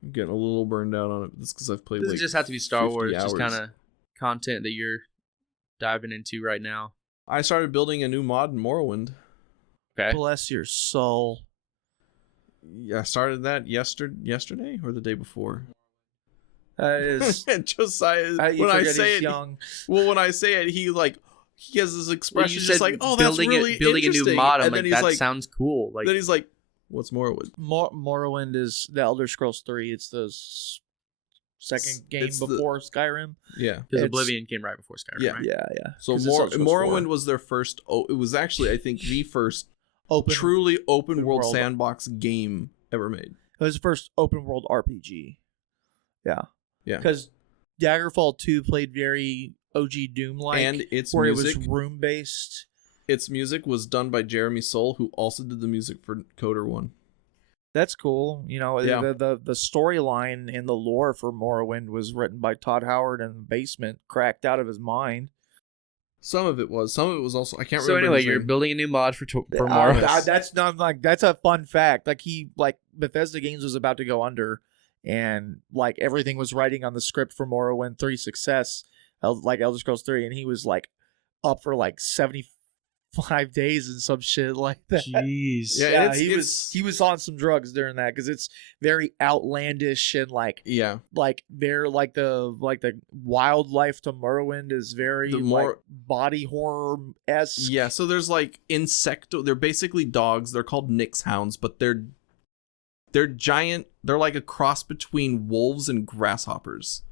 I'm getting a little burned out on it. That's because I've played Doesn't like just have to be Star 50 Wars. Just hours. kind of content that you're diving into right now. I started building a new mod in Morrowind. Okay. Bless your soul. Yeah, I started that yesterday or the day before. That is. Josiah, You when I forget say he's it, young. well, when I say it, he has this expression you just said like, "Oh, that's really building a new interesting." mod. I'm and like, then he's that like, sounds cool. Like, then he's like, "What's Morrowind?" Morrowind is the Elder Scrolls 3. It's the second game It's the- before Skyrim. Yeah, because it's- Oblivion came right before Skyrim, Yeah. right? Yeah. so 'Cause it's Elder Scrolls 4. Morrowind was their first. Oh, it was actually I think the first Open. truly open world world. sandbox game ever made. It was the first open world RPG. Yeah. Yeah. Because Daggerfall 2 played very OG Doom like, And its where music, it was room based. its music was done by Jeremy Soule, who also did the music for Coder 1. That's cool. You know, Yeah. the storyline and the lore for Morrowind was written by Todd Howard in the basement, cracked out of his mind. Some of it was also I can't So remember. anyway, his you're name. building a new mod for Morrowind. That's not like that's a fun fact. Like Bethesda Games was about to go under, and like everything was writing on the script for Morrowind 3 success, like Elder Scrolls 3, and he was like up for like 70 5 days and some shit like that. Jeez. Yeah, Yeah, it's- he was on some drugs during that because it's very outlandish and like Yeah. very like the wildlife to Morrowind is very The more- body horror esque. Yeah, so there's like they're basically dogs. They're called Nyx hounds, but they're giant. They're like a cross between wolves and grasshoppers.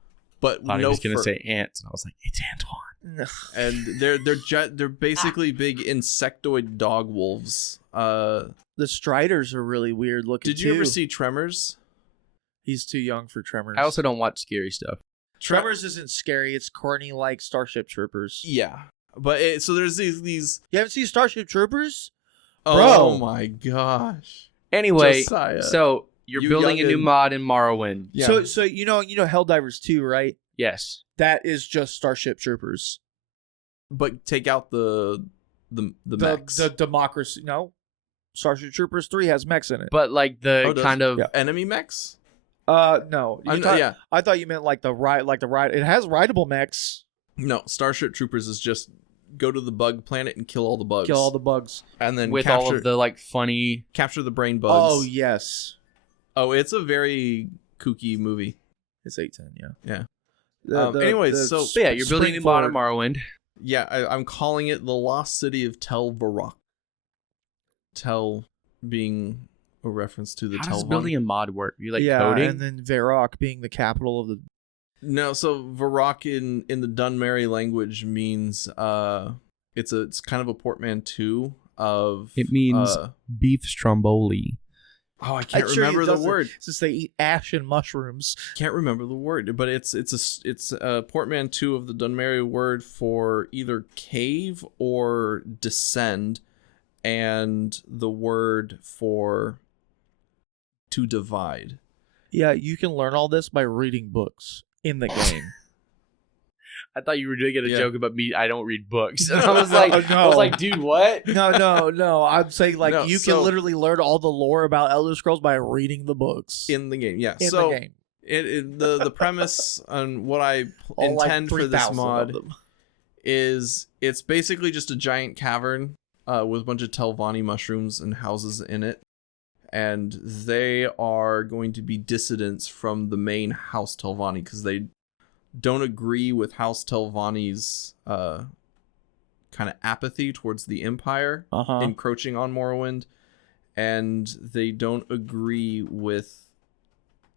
But I thought he no was gonna fur. say ants, and I was like, it's Antoine. And they're basically big insectoid dog wolves. The Striders are really weird looking. Did you ever too. see Tremors? He's too young for Tremors. I also don't watch scary stuff. Tremors isn't scary. It's corny like Starship Troopers. Yeah, but so there's these. You haven't seen Starship Troopers? Oh Bro. my gosh! Anyway, Josiah. so you're You building a new youngin'. mod in Morrowind. Yeah. So you know Helldivers 2, right? Yes. That is just Starship Troopers. But take out the mechs. The democracy. No, Starship Troopers 3 has mechs in it. But like the Oh, does- kind of yeah. enemy mechs. No. Yeah. I thought you meant like the ride. It has rideable mechs. No, Starship Troopers is just go to the bug planet and kill all the bugs. Kill all the bugs. and then with capture, all of the like funny. capture the brain bugs. Oh yes, Oh, it's a very kooky movie. it's 810. Yeah. Yeah. Anyways, so- But yeah, you're building a new mod in Morrowind. Yeah, I'm calling it the Lost City of Tel Varrock. Tel being a reference to the How Tel does building a mod work? You like yeah, coding? and then Varrock being the capital of the. No, so Varrock in the Dunmerry language means it's kind of a portmanteau of It means beef stromboli. oh, I can't I'm sure he remember the doesn't, word. Since they eat ash and mushrooms. Can't remember the word, but it's a portmanteau of the Dunmerry word for either cave or descend, and the word for to divide. Yeah, you can learn all this by reading books in the game. I thought you were doing a Yeah. joke about me. I don't read books. And I was like, No. dude, what? No. I'm saying like No, you so- can literally learn all the lore about Elder Scrolls by reading the books In the game, yeah. in so the game. the premise on what I All like intend for this 3,000 of mod them. is it's basically just a giant cavern with a bunch of Telvanni mushrooms and houses in it, and they are going to be dissidents from the main House Telvanni because they don't agree with House Telvanni's kind of apathy towards the Empire Uh-huh. encroaching on Morrowind, and they don't agree with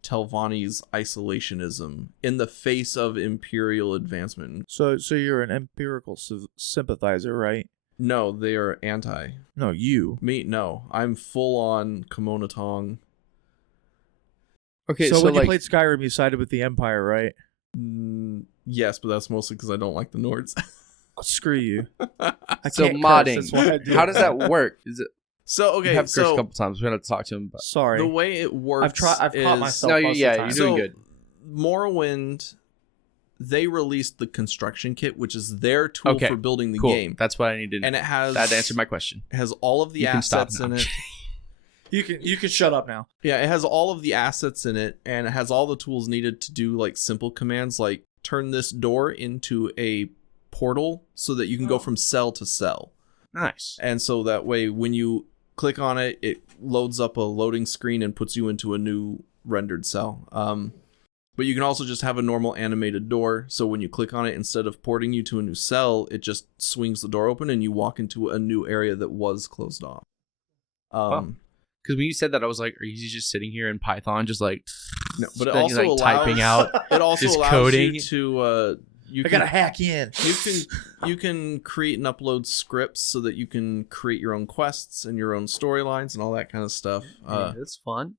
Telvanni's isolationism in the face of Imperial advancement. So you're an empirical sympathizer, right? No, they are anti. No, you. Me, no. I'm full on Kimono Tong. Okay, so when like, you played Skyrim, you sided with the Empire, right? Yes, but that's mostly because I don't like the Nords. Screw you. I so can't curse, modding. that's why I do How does that it. work? Is it? So You okay, have cursed a so couple times. We're gonna have to talk to him. But Sorry. the way it works, I've caught is- myself. No, most of the yeah, time. you're doing good. Morrowind, they released the construction kit, which is their tool Okay, for building the cool. game, That's what I needed. and it has that answered my question. has all of the You can stop assets now. in it. You can shut up now. Yeah, it has all of the assets in it, and it has all the tools needed to do like simple commands, like turn this door into a portal so that you can go from cell to cell. Nice. And so that way, when you click on it, it loads up a loading screen and puts you into a new rendered cell. But you can also just have a normal animated door. So when you click on it, instead of porting you to a new cell, it just swings the door open and you walk into a new area that was closed off. Because when you said that, I was like, "Are you just sitting here in Python, just like No, but it like, also allows, typing out?" It also just allows coding. you to I gotta hack in. you can create and upload scripts so that you can create your own quests and your own storylines and all that kind of stuff. That's fun.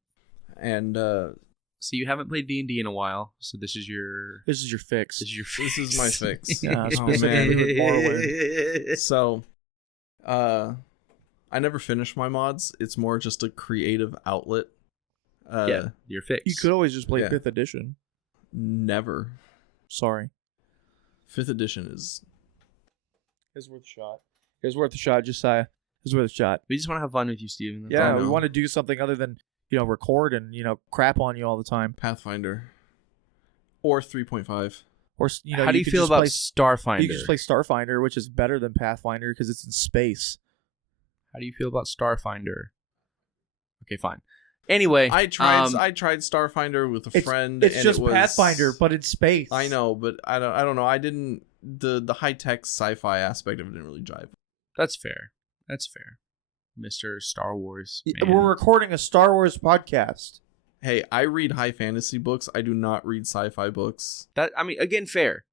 And So you haven't played D&D in a while, so this is your This is your fix. this is my fix. Yeah, Oh, specifically with man. Morrowind. So, I never finish my mods. It's more just a creative outlet. Yeah, your fix. You could always just play Yeah. 5th edition. Never. Sorry. 5th edition is It's worth a shot. It's worth a shot, Josiah. It's worth a shot. We just want to have fun with you, Steven. That's Yeah, all. we know. want to do something other than, record and, crap on you all the time. Pathfinder or 3.5. Or How do you feel about Starfinder? You can just play Starfinder, which is better than Pathfinder because it's in space. How do you feel about Starfinder? Okay, fine. Anyway, I tried Starfinder with a friend. It's and just it was, Pathfinder, but in space. I know, but I don't know. I didn't the high tech sci-fi aspect of it didn't really jive. That's fair. Mr. Star Wars. Man. We're recording a Star Wars podcast. Hey, I read high fantasy books. I do not read sci-fi books. Again, fair.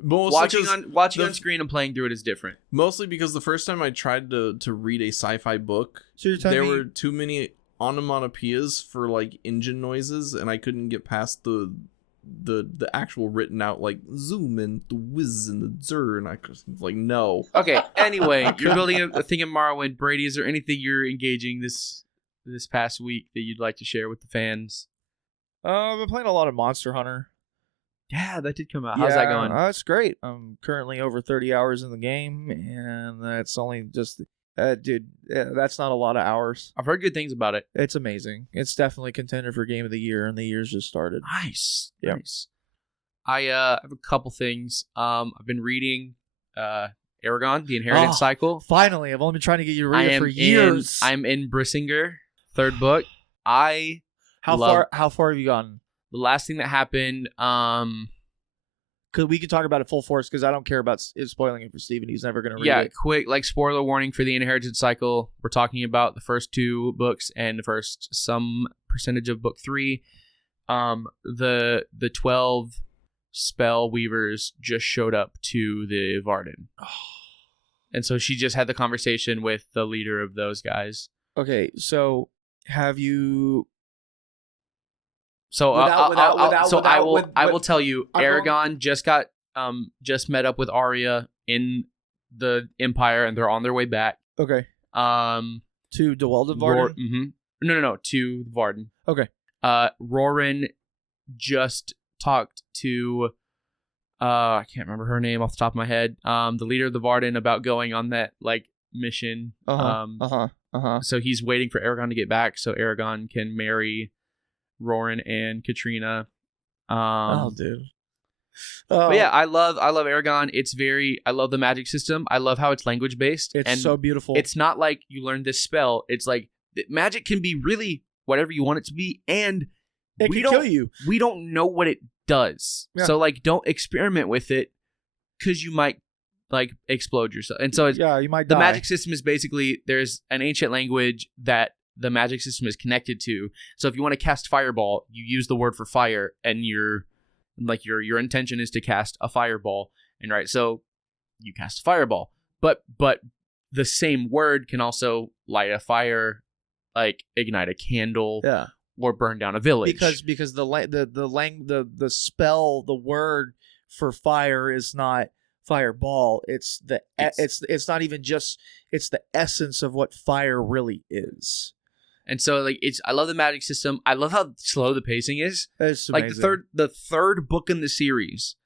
Mostly Watching on screen and playing through it is different. Mostly because the first time I tried to read a sci-fi book, So you're telling there me were too many onomatopoeias for like engine noises, and I couldn't get past the actual written out like zoom and the whiz and the zer, and I was like, no. Okay. Anyway, you're building a thing in Morrowind. Brady, is there anything you're engaging this past week that you'd like to share with the fans? I've been playing a lot of Monster Hunter. Yeah, that did come out. How's that going? It's great. I'm currently over 30 hours in the game, and that's only just, that's not a lot of hours. I've heard good things about it. It's amazing. It's definitely contender for Game of the Year, and the year's just started. Nice. Yep. Nice. I have a couple things. I've been reading Aragon, The Inheritance Cycle. Finally, I've only been trying to get you to read it for years. I'm in Brissinger, third book. How far have you gotten? The last thing that happened, Cause we can talk about it full force because I don't care about spoiling it for Steven. He's never going to read it. Yeah, quick, like spoiler warning for The Inheritance Cycle. We're talking about the first 2 books and the first some percentage of book 3. The 12 spell weavers just showed up to the Varden. And so she just had the conversation with the leader of those guys. Okay, so have you... So I will tell you, Aragon just met up with Arya in the Empire, and they're on their way back. Okay. To Dwell Varden? No, to Varden. Okay. Rorin just talked to I can't remember her name off the top of my head. The leader of the Varden about going on that like mission. So he's waiting for Aragon to get back so Aragon can marry Rorin and Katrina. Dude. But yeah, I love Aragon. I love the magic system. I love how it's language based. It's so beautiful. It's not like you learn this spell. It's like magic can be really whatever you want it to be, and it can kill you. We don't know what it does. Yeah. So like don't experiment with it because you might like explode yourself. And so you might die. The magic system is basically there's an ancient language that the magic system is connected to. So if you want to cast fireball, you use the word for fire, and your intention is to cast a fireball, and right, so you cast a fireball. But the same word can also light a fire, like ignite a candle, or burn down a village. Because the spell, the word for fire is not fireball. It's not even just, it's the essence of what fire really is. And so like I love the magic system. I love how slow the pacing is. It's like amazing. the third book in the series.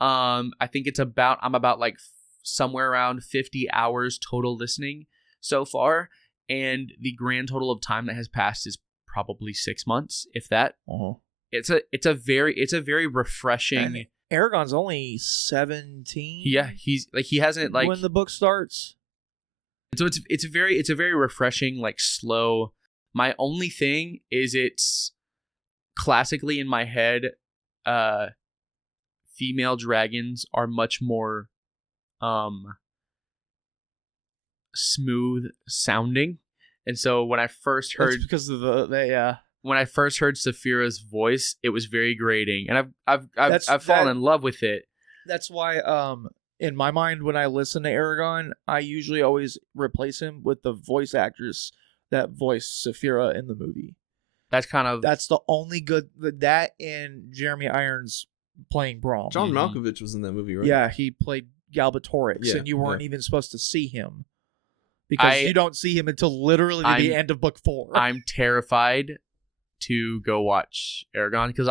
I think I'm about like somewhere around 50 hours total listening so far, and the grand total of time that has passed is probably 6 months, if that. It's a very refreshing. And Aragon's only 17. Yeah, he hasn't like when the book starts. So it's a very refreshing, like slow. My only thing is it's classically in my head, female dragons are much more smooth sounding. And so when I first heard, that's because of when I first heard Saphira's voice, it was very grating, and I've fallen in love with it. That's why in my mind, when I listen to Aragon, I usually always replace him with the voice actress that voiced Saphira in the movie. That's the only good, that and Jeremy Irons playing Braum. John Malkovich was in that movie, right? Yeah, he played Galbatorix, and you weren't even supposed to see him because you don't see him until literally the end of book 4. I'm terrified to go watch Aragon because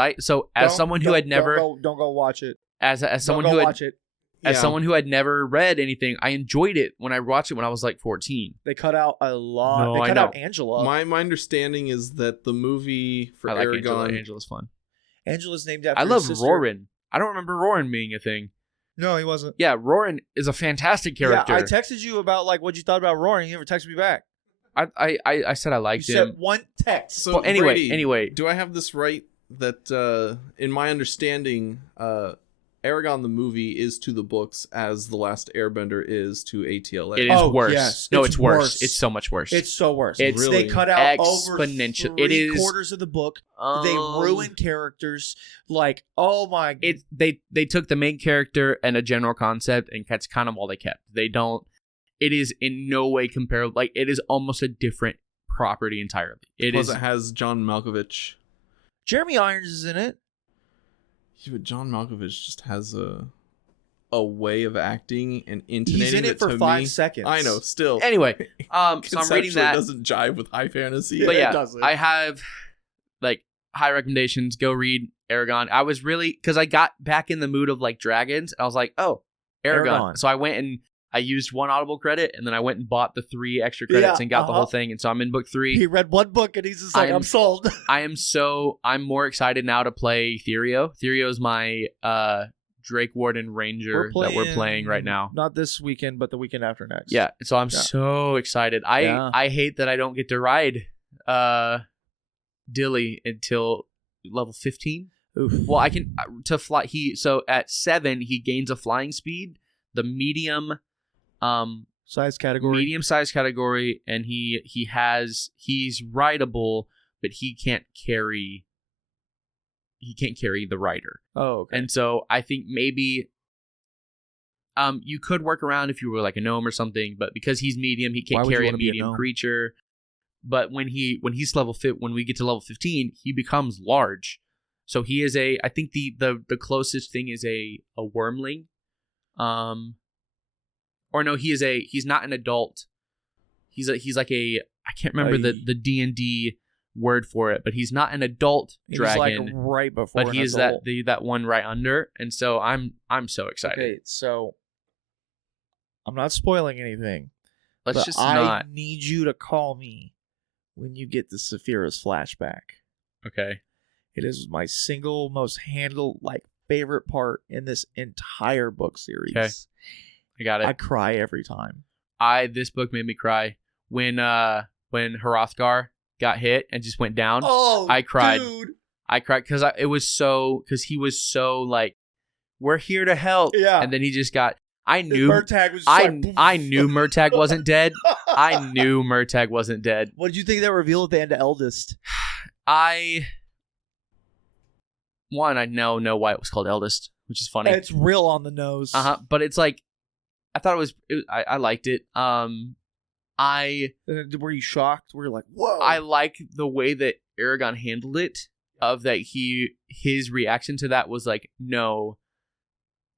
someone who had never don't go watch it. As someone who had never read anything, I enjoyed it when I watched it when I was like 14. They cut out a lot. No, they cut out Angela. My understanding is that the movie for Aragon, Angela's fun. Angela's named after. I love his sister. Rorin. I don't remember Roran being a thing. No, he wasn't. Yeah, Roran is a fantastic character. Yeah, I texted you about like what you thought about Roaring. You never texted me back. I said I liked You him. sent one text. So Well, anyway, Brady, anyway. do I have this right? That in my understanding, Aragon the movie is to the books as The Last Airbender is to ATLA. It is Oh, worse. yes, No, it's it's worse. worse. It's so much worse. It's so worse. It's really They cut out over exponential. It is- three-quarters of the book. They ruin characters. Like, oh my. It they took the main character and a general concept, and that's kind of all they kept. They don't. It is in no way comparable. Like, it is almost a different property entirely. It Plus, is. it has John Malkovich. Jeremy Irons is in it. Yeah, but John Malkovich just has a way of acting and intonating. He's in it for to 5 me, seconds. I know. Still, Anyway, so I'm reading conceptually that. doesn't jive with high fantasy. But it yeah, doesn't. I have like high recommendations. Go read Aragon. I was really, because I got back in the mood of like dragons. I was like, oh, Aragon. Aragon. So I went and I used 1 Audible credit, and then I went and bought the 3 extra credits Yeah, and got the whole thing. And so I'm in book 3. He read one book and he's just like, I'm- I'm sold. I'm more excited now to play Therio. Therio is my Drake Warden Ranger that we're playing right now. Not this weekend, but the weekend after next. Yeah, so I'm Yeah. so excited. Yeah. I hate that I don't get to ride Dilly until level 15. Oof. Well, I can to fly. So at 7 he gains a flying speed, the medium Size category. size category, and he's rideable, but he can't carry the rider. Oh, okay. And so I think maybe you could work around if you were like a gnome or something, but because he's medium, he Why can't would you carry a wanna be a medium gnome? creature. But when he's level fit, when we get to level 15, he becomes large. So he is I think the closest thing is a wormling. Or no, he's not an adult. He's like I can't remember the D&D word for it, but he's not an adult He's dragon. like right before. But an he is adult. that one right under, and so I'm so excited. Okay, so I'm not spoiling anything. Let's but just I not. need you to call me when you get the Sapphiros flashback. Okay. It is my single most favorite part in this entire book series. Okay. I got it. I cry every time. This book made me cry when Hrothgar got hit and just went down. Oh, I cried. dude. I cried because he was so like, we're here to help. Yeah. And then he just got. I knew. Murtag was just I knew Murtag wasn't dead. I knew Murtag wasn't dead. What did you think of that reveal at the end of Eldest? I know why it was called Eldest, which is funny. It's real on the nose. But it's like, I thought I liked it. Were you shocked? Were you like, whoa? I like the way that Aragon handled it. Of that, his reaction to that was like, no.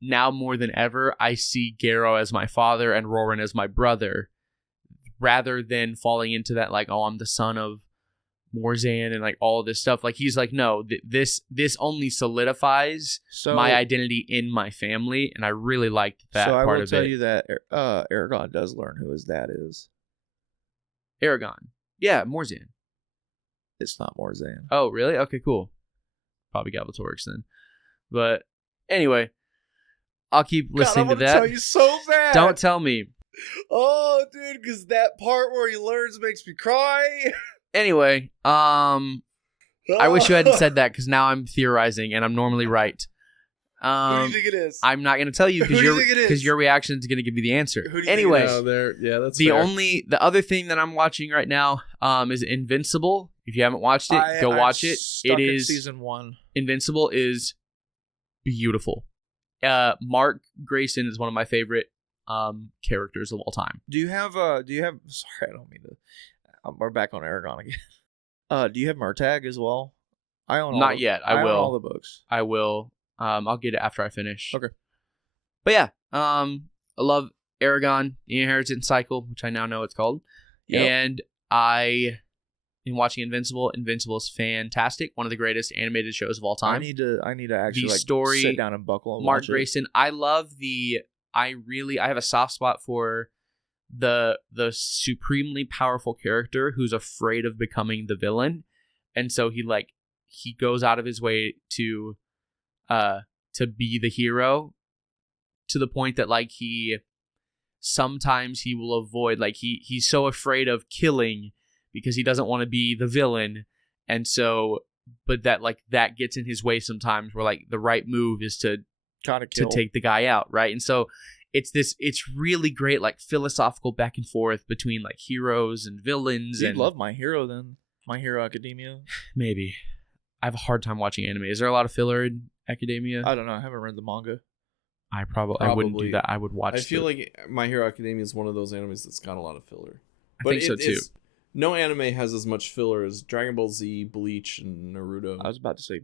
Now more than ever, I see Garrow as my father and Roran as my brother, rather than falling into that like, oh, I'm the son of Morzan and like all of this stuff. Like, he's like, no, this only solidifies my identity in my family, and I really liked that so I part will of tell it. you that Aragon does learn who his dad is. Aragon, yeah, Morzan. It's not Morzan. Oh, really? Okay, cool. Probably Galbatorix then. But anyway, I'll keep listening to that. Tell you so bad. Don't tell me. Oh, dude, because that part where he learns makes me cry. Anyway, I wish you hadn't said that because now I'm theorizing and I'm normally right. Who do you think it is? I'm not going to tell you Who do you think it is? because your reaction is going to give you the answer. Who do you think it Anyway, is? Yeah, that's the fair. the other thing that I'm watching right now is Invincible. If you haven't watched it, go I'm watch it. stuck It in is season 1. Invincible is beautiful. Mark Grayson is one of my favorite characters of all time. Do you have sorry, I don't mean to. We're back on Aragon again. Do you have Murtag as well? I own all Not the- yet. I own will. all the books. I will. I'll get it after I finish. Okay. But yeah, I love Aragon, the Inheritance Cycle, which I now know it's called. Yep. And I am watching Invincible. Invincible is fantastic. One of the greatest animated shows of all time. I need to actually story, sit down and buckle and Mark watch it. Grayson. I have a soft spot for the supremely powerful character who's afraid of becoming the villain. And so he goes out of his way to to be the hero, to the point that like sometimes he will avoid, like he's so afraid of killing because he doesn't want to be the villain, and so but that gets in his way sometimes, where like the right move is to take the guy out, right? And so it's really great, like philosophical back and forth between like heroes and villains. You and love My Hero then? My Hero Academia? Maybe. I have a hard time watching anime. Is there a lot of filler in Academia? I don't know. I haven't read the manga. I wouldn't do that. I would watch. I feel like My Hero Academia is one of those animes that's got a lot of filler. I think so too. No anime has as much filler as Dragon Ball Z, Bleach, and Naruto. I was about to say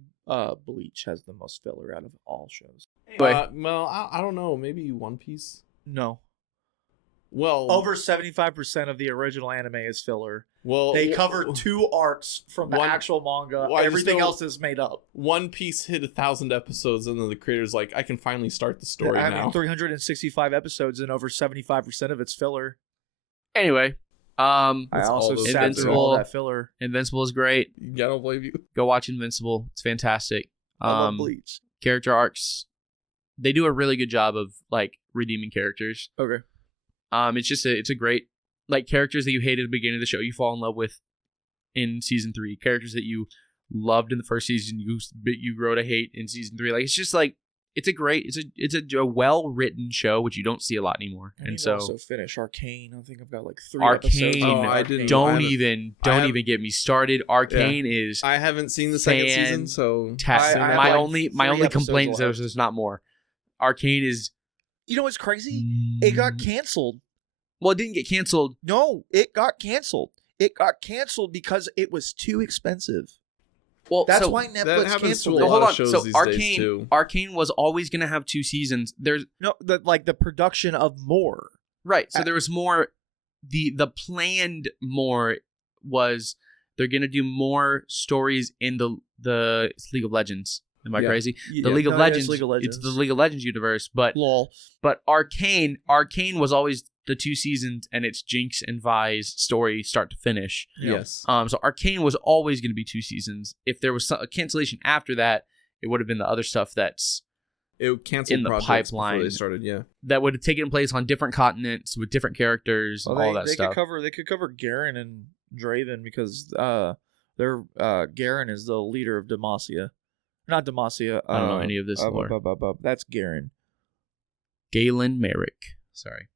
Bleach has the most filler out of all shows. Anyway. Well, I don't know. Maybe One Piece? No. Well, Over 75% of the original anime is filler. Well, They cover 2 arcs from the actual manga. Well, Everything else is made up. One Piece hit 1,000 episodes, and then the creator's like, I can finally start the story I now. mean, 365 episodes, and over 75% of it's filler. Anyway, I also sat through all that filler. Invincible is great. I don't blame you. Go watch Invincible. It's fantastic. I love Bleach. Character arcs, they do a really good job of like redeeming characters. Okay. It's a great, like, characters that you hated at the beginning of the show, you fall in love with in season 3. Characters that you loved in the first season, you grow to hate in season 3. Like, it's just like it's a well written show, which you don't see a lot anymore. And so also finish Arcane. I think I've got like 3 Arcane. episodes. Don't even get me started. Arcane is. I haven't seen the second season, so my only complaint is there's not more. Arcane is. You know what's crazy? It got canceled. Well, it didn't get canceled. No, it got canceled. It got canceled because it was too expensive. Well, that's why Netflix canceled it. Hold on. So Arcane was always going to have 2 seasons. There's the production of more. Right. So there was more. The planned more was they're going to do more stories in the League of Legends. Am I crazy? The League of Legends. It's the League of Legends universe, but Arcane was always the 2 seasons, and it's Jinx and Vi's story start to finish. Yes. So Arcane was always going to be 2 seasons. If there was a cancellation after that, it would have been the other stuff that's in the pipeline before they started. Yeah, that would have taken place on different continents with different characters, all that stuff. They could cover Garen and Draven because Garen is the leader of Demacia. Not Demacia. I don't know any of this lore. That's Garen. Galen Merrick. Sorry.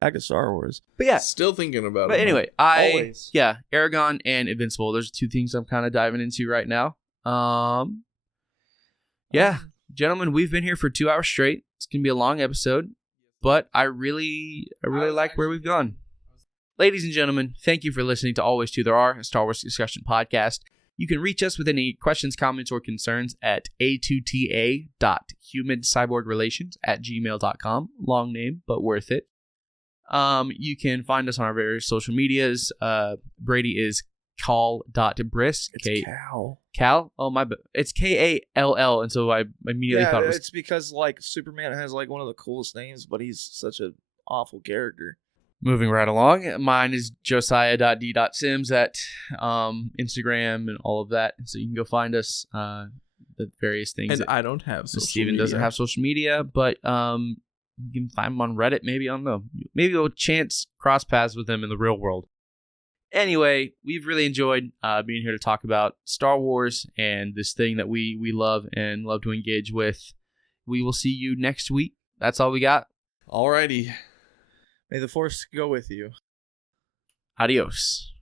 Back to Star Wars. But yeah. Still thinking about it. But anyway, Aragon and Invincible. There's 2 things I'm kind of diving into right now. Gentlemen, we've been here for 2 hours straight. It's going to be a long episode, but I really like where we've gone. Ladies and gentlemen, thank you for listening to Always Two There Are, a Star Wars discussion podcast. You can reach us with any questions, comments, or concerns at a2ta.humancyborgrelations@gmail.com. Long name, but worth it. You can find us on our various social medias. Brady is Cal.Brisk. It's Cal. Cal? Oh, my bad. It's Kall, and so I immediately thought it was... it's because, like, Superman has, like, one of the coolest names, but he's such an awful character. Moving right along, mine is Josiah.D.Sims at Instagram and all of that. So you can go find us, the various things. And I don't have social Steven media. doesn't have social media, but you can find him on Reddit. Maybe, I don't know. Maybe we'll chance cross paths with him in the real world. Anyway, we've really enjoyed being here to talk about Star Wars and this thing that we love and love to engage with. We will see you next week. That's all we got. Alrighty. May the Force go with you. Adios.